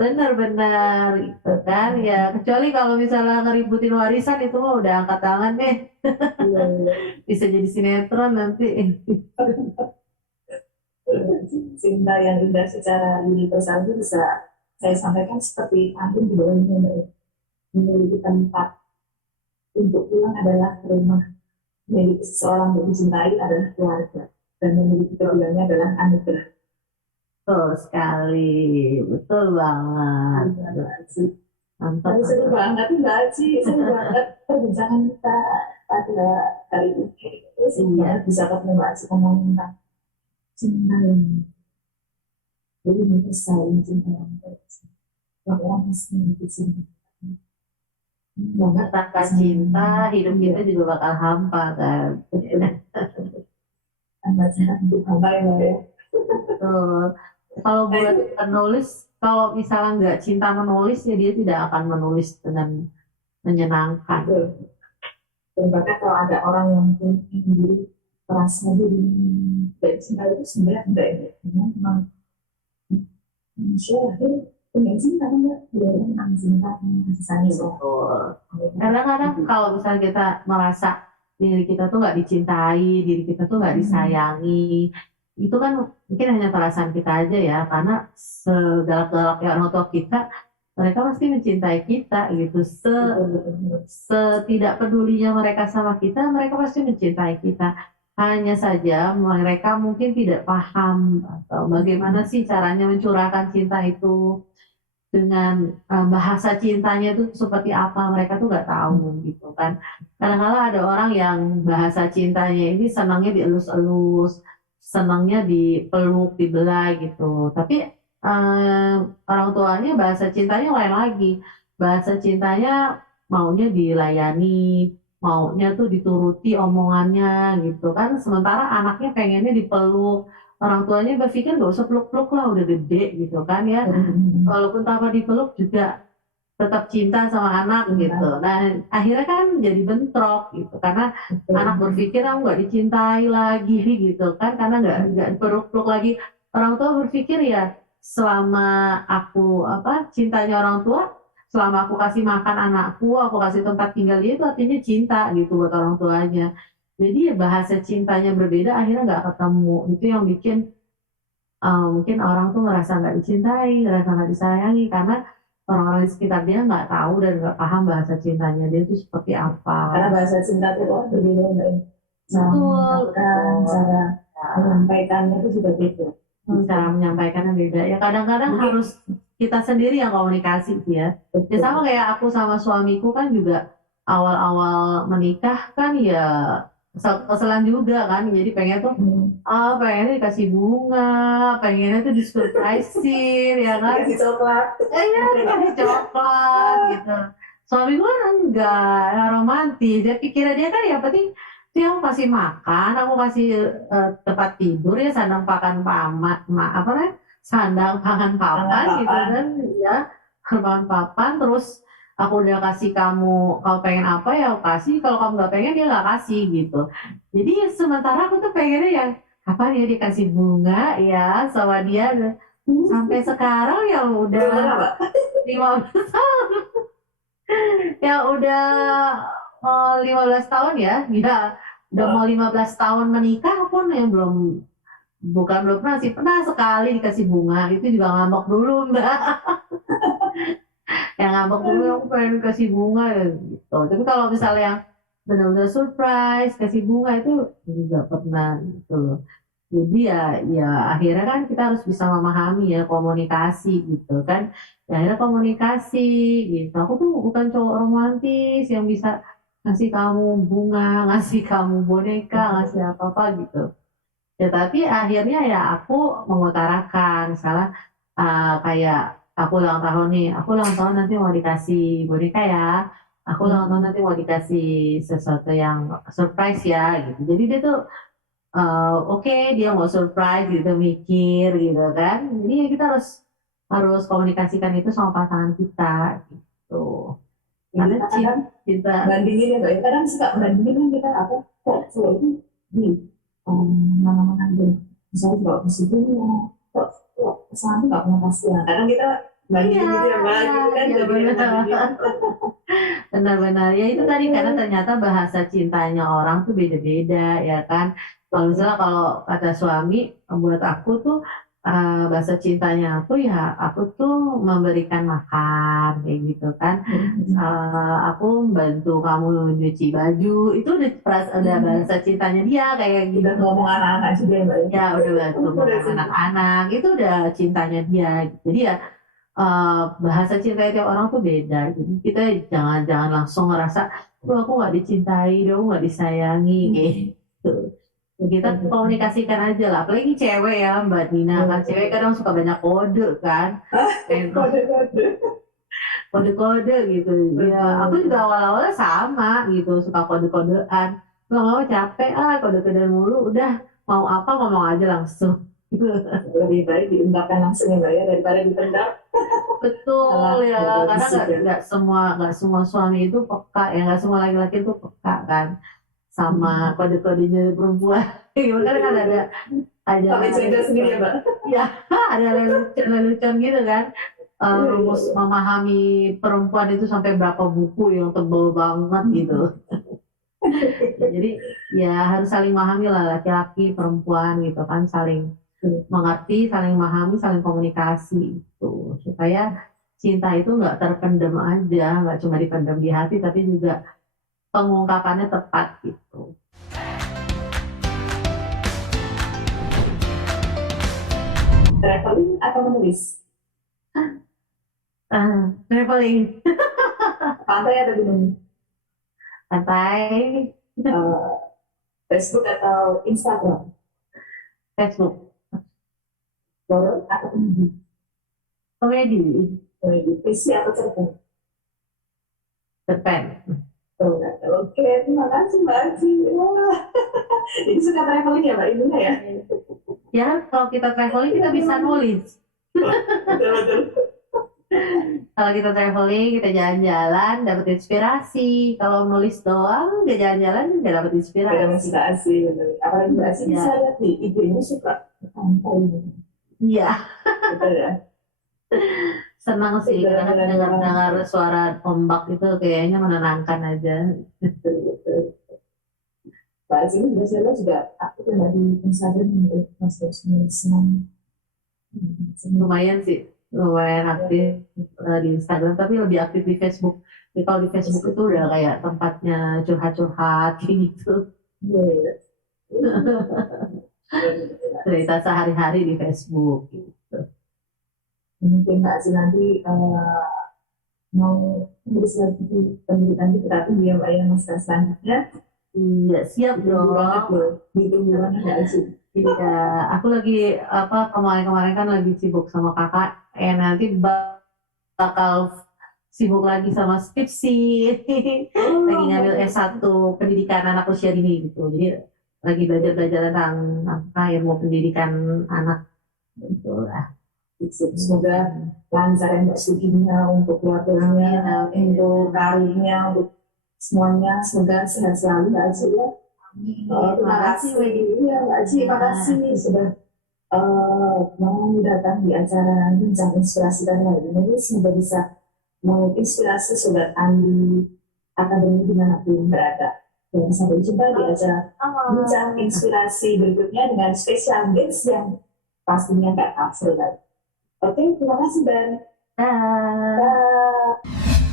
Benar-benar gitu kan ya, kecuali kalau misalnya ngeributin warisan itu mah udah angkat tangan deh. Iya, iya. Bisa jadi sinetron nanti. Cinta yang indah secara universal itu bisa saya sampaikan seperti angin di bawahnya, Mbak. Memiliki tempat untuk pulang adalah rumah, memiliki seseorang yang dicintai adalah keluarga, dan memiliki keduanya adalah anugerah. Betul sekali, betul banget. Mantap. Tapi seru banget Mbak Aci, seru banget perbincangan kita pada kali ini. Seru banget bisa ketemu Mbak Aci ngomong tentang cinta yang jadi universal, cinta yang orang mesti memiliki cinta. Banget Tanpa cinta hidup kita juga bakal hampa kan. Tanpa cinta hidup hampa ya. Betul. Kalau buat penulis kalau misalnya nggak cinta menulis ya dia tidak akan menulis dengan menyenangkan. Betul. Dan bahkan kalau ada orang yang mungkin diri merasa diri tidak cinta itu sebenarnya enggak ya. Karena memang manusia lahir pengen cinta enggak, dia tentang cinta, kasih sayang. Betul. Kadang-kadang kalau misalnya kita merasa diri kita tuh nggak dicintai, diri kita tuh nggak disayangi, itu kan mungkin hanya perasaan kita aja ya, karena segalak-galaknya orang tua kita, mereka pasti mencintai kita gitu. Setidak pedulinya mereka sama kita, mereka pasti mencintai kita. Hanya saja mereka mungkin tidak paham atau bagaimana sih caranya mencurahkan cinta itu, dengan bahasa cintanya itu seperti apa, mereka tuh nggak tahu gitu kan. Kadang-kadang ada orang yang bahasa cintanya ini senangnya dielus-elus, senangnya dipeluk, dibelai gitu. Tapi orang tuanya bahasa cintanya lain lagi. Bahasa cintanya maunya dilayani, maunya tuh dituruti omongannya gitu kan. Sementara anaknya pengennya dipeluk, orang tuanya berpikir gak usah peluk-peluk lah, udah gede gitu kan ya. Walaupun tanpa dipeluk juga tetap cinta sama anak gitu. Nah akhirnya kan jadi bentrok gitu, karena anak berpikir aku nggak dicintai lagi gitu kan, karena nggak dipeluk-peluk lagi. Orang tua berpikir ya selama aku cintanya orang tua, selama aku kasih makan anakku, aku kasih tempat tinggal dia, itu artinya cinta gitu buat orang tuanya. Jadi ya bahasa cintanya berbeda, akhirnya nggak ketemu. Itu yang bikin mungkin orang tuh merasa nggak dicintai, merasa nggak disayangi, karena orang-orang di sekitar dia nggak tahu dan nggak paham bahasa cintanya dia itu seperti apa. Karena bahasa cinta itu berbeda, Mbak. Betul. Cara menyampaikannya itu juga beda. Cara menyampaikannya beda. Ya kadang-kadang harus kita sendiri yang komunikasi sih ya. Ya sama kayak aku sama suamiku kan juga awal-awal menikah kan ya keselan juga kan, jadi pengen tuh pengennya dikasih bunga, pengennya tuh disurprisein ya kan, dikasih coklat, dikasih coklat gitu. Suami gue enggak romantis, dia pikirnya dia kan ya penting dia aku kasih makan, aku kasih tempat tidur ya, sandang pakan paman, sandang pangan papan gitu kan ya, pakan papan. Terus aku udah kasih kamu pengen apa ya aku kasih, kalau kamu nggak pengen dia nggak kasih gitu. Jadi sementara aku tuh pengennya ya apa dia dikasih bunga ya sama dia, sampai sekarang ya udah 15 tahun ya udah 15 tahun ya udah mau 15 tahun menikah pun ya belum pernah sih, pernah sekali dikasih bunga, itu juga ngambek dulu Mbak. Yang ngambek dulu aku pengen kasih bunga ya, gitu. Tapi kalau misalnya yang benar-benar surprise kasih bunga itu juga pernah gitu loh. Jadi ya akhirnya kan kita harus bisa memahami ya, komunikasi gitu kan. Ya akhirnya komunikasi gitu. Aku tuh bukan cowok romantis yang bisa ngasih kamu bunga, ngasih kamu boneka, ngasih apa-apa gitu. Ya tapi akhirnya ya aku mengutarakan, misalnya kayak aku ulang tahun nih, aku ulang tahun nanti mau dikasih boneka ya, aku ulang tahun nanti mau dikasih sesuatu yang surprise ya gitu. Jadi dia tuh oke, dia mau surprise gitu, mikir gitu kan. Jadi ya kita harus komunikasikan itu sama pasangan kita gitu. Karena cinta bandingin ya Mbak, kadang suka bandingin kan kita kok cowok itu di mana-mana gitu, misalnya juga kasih bunga, kok kesana nggak mau kasih ya, kadang kita bandingin gitu ya Mbak, gitu kan. Ya, benar-benar ya itu tadi, karena ternyata bahasa cintanya orang tuh beda-beda ya kan. Kalau misalnya kalau kata suami, buat aku tuh bahasa cintanya aku tuh memberikan makan kayak gitu kan. Aku bantu kamu nyuci baju, itu udah bahasa cintanya dia kayak gitu. Udah ngomong anak-anak juga ya Mbak. Ya udah bantu ngomong anak-anak, itu udah cintanya dia. Jadi ya bahasa cinta tiap orang tuh beda. Jadi kita jangan langsung ngerasa aku nggak dicintai, aku nggak disayangi gitu. Kita komunikasikan aja lah, apalagi cewek ya Mbak Nina kan, cewek kadang suka banyak kode kan, kode-kode gitu ya. Aku juga awal-awalnya sama gitu, suka kode-kodean, lama-lama capek kode-kodean mulu, udah mau apa ngomong aja langsung Lebih baik diungkapkan langsung ya Mbak ya, daripada dipendam. Alah, Betul ya, nggak karena bagus juga. nggak semua suami itu peka ya, nggak semua laki-laki itu peka kan sama kode-kodenya perempuan. Gimana kan ada Sampai jaga sendiri ya Mbak. ya ada lelucon gitu kan. Iya, iya, Rumus iya. memahami perempuan itu sampai berapa buku yang tebel banget gitu. Jadi ya harus saling memahami lah, laki-laki perempuan gitu kan, saling mengerti, saling memahami, saling komunikasi gitu, supaya cinta itu nggak terpendam aja, nggak cuma dipendam di hati tapi juga pengungkapannya tepat gitu. Traveling atau menulis? Traveling, Pantai atau gunung? santai, Eh, Facebook atau Instagram? Facebook, Horor atau komedi? komedi, Komedi. PC atau cerpen? cerpen. Oke, terima kasih Mbak Aci. Wah, jadi suka traveling ya Mbak Ibunya ya? Ya kalau kita traveling kita bisa nulis. Betul-betul. Kalau kita traveling, kita jalan-jalan, dapat inspirasi. Kalau nulis doang, nggak jalan-jalan, nggak dapat Beda inspirasi. inspirasi, betul. Apalagi Mbak Aci bisa Ya, lihat nih, idenya suka pantai. iya, Betul ya? senang sih karena kan dengar-dengar suara ombak itu kayaknya menenangkan aja. Betul-betul. Mbak Aci ini biasanya juga aktif ya Mbak, di Instagram untuk Mas senang. Lumayan sih, lumayan aktif di Instagram, tapi lebih aktif di Facebook. Jadi kalau di Facebook itu udah kayak tempatnya curhat-curhat kayak gitu. Iya, Cerita sehari-hari di Facebook gitu. mungkin Mbak Aci nanti mau menulis lagi pendidikan di kreatif ya Mbak ya, Mas selanjutnya. Iya, siap Ditunggu banget dong. loh, ditunggu banget Mbak Aci. Iya, aku lagi kemarin-kemarin kan lagi sibuk sama kakak, nanti bakal sibuk lagi sama skripsi, lagi ngambil S1 pendidikan anak usia dini gitu. Jadi lagi belajar-belajar tentang ilmu pendidikan anak gitu lah. Semoga lancar ya Mbak studinya, untuk keluarganya, Amin, untuk karirnya, untuk semuanya. Semoga sehat selalu Mbak Aci ya. Terima kasih. Iya Mbak Aci, terima kasih sudah mau datang di acara Bincang Inspirasi dan Lain-Lain. Semoga bisa menginspirasi Sobat Andi Akademi dimanapun berada. Dan sampai jumpa di acara Bincang Inspirasi berikutnya dengan spesial guest yang pastinya nggak absen lagi. Oke, terima kasih, Ben. Dah. Bye.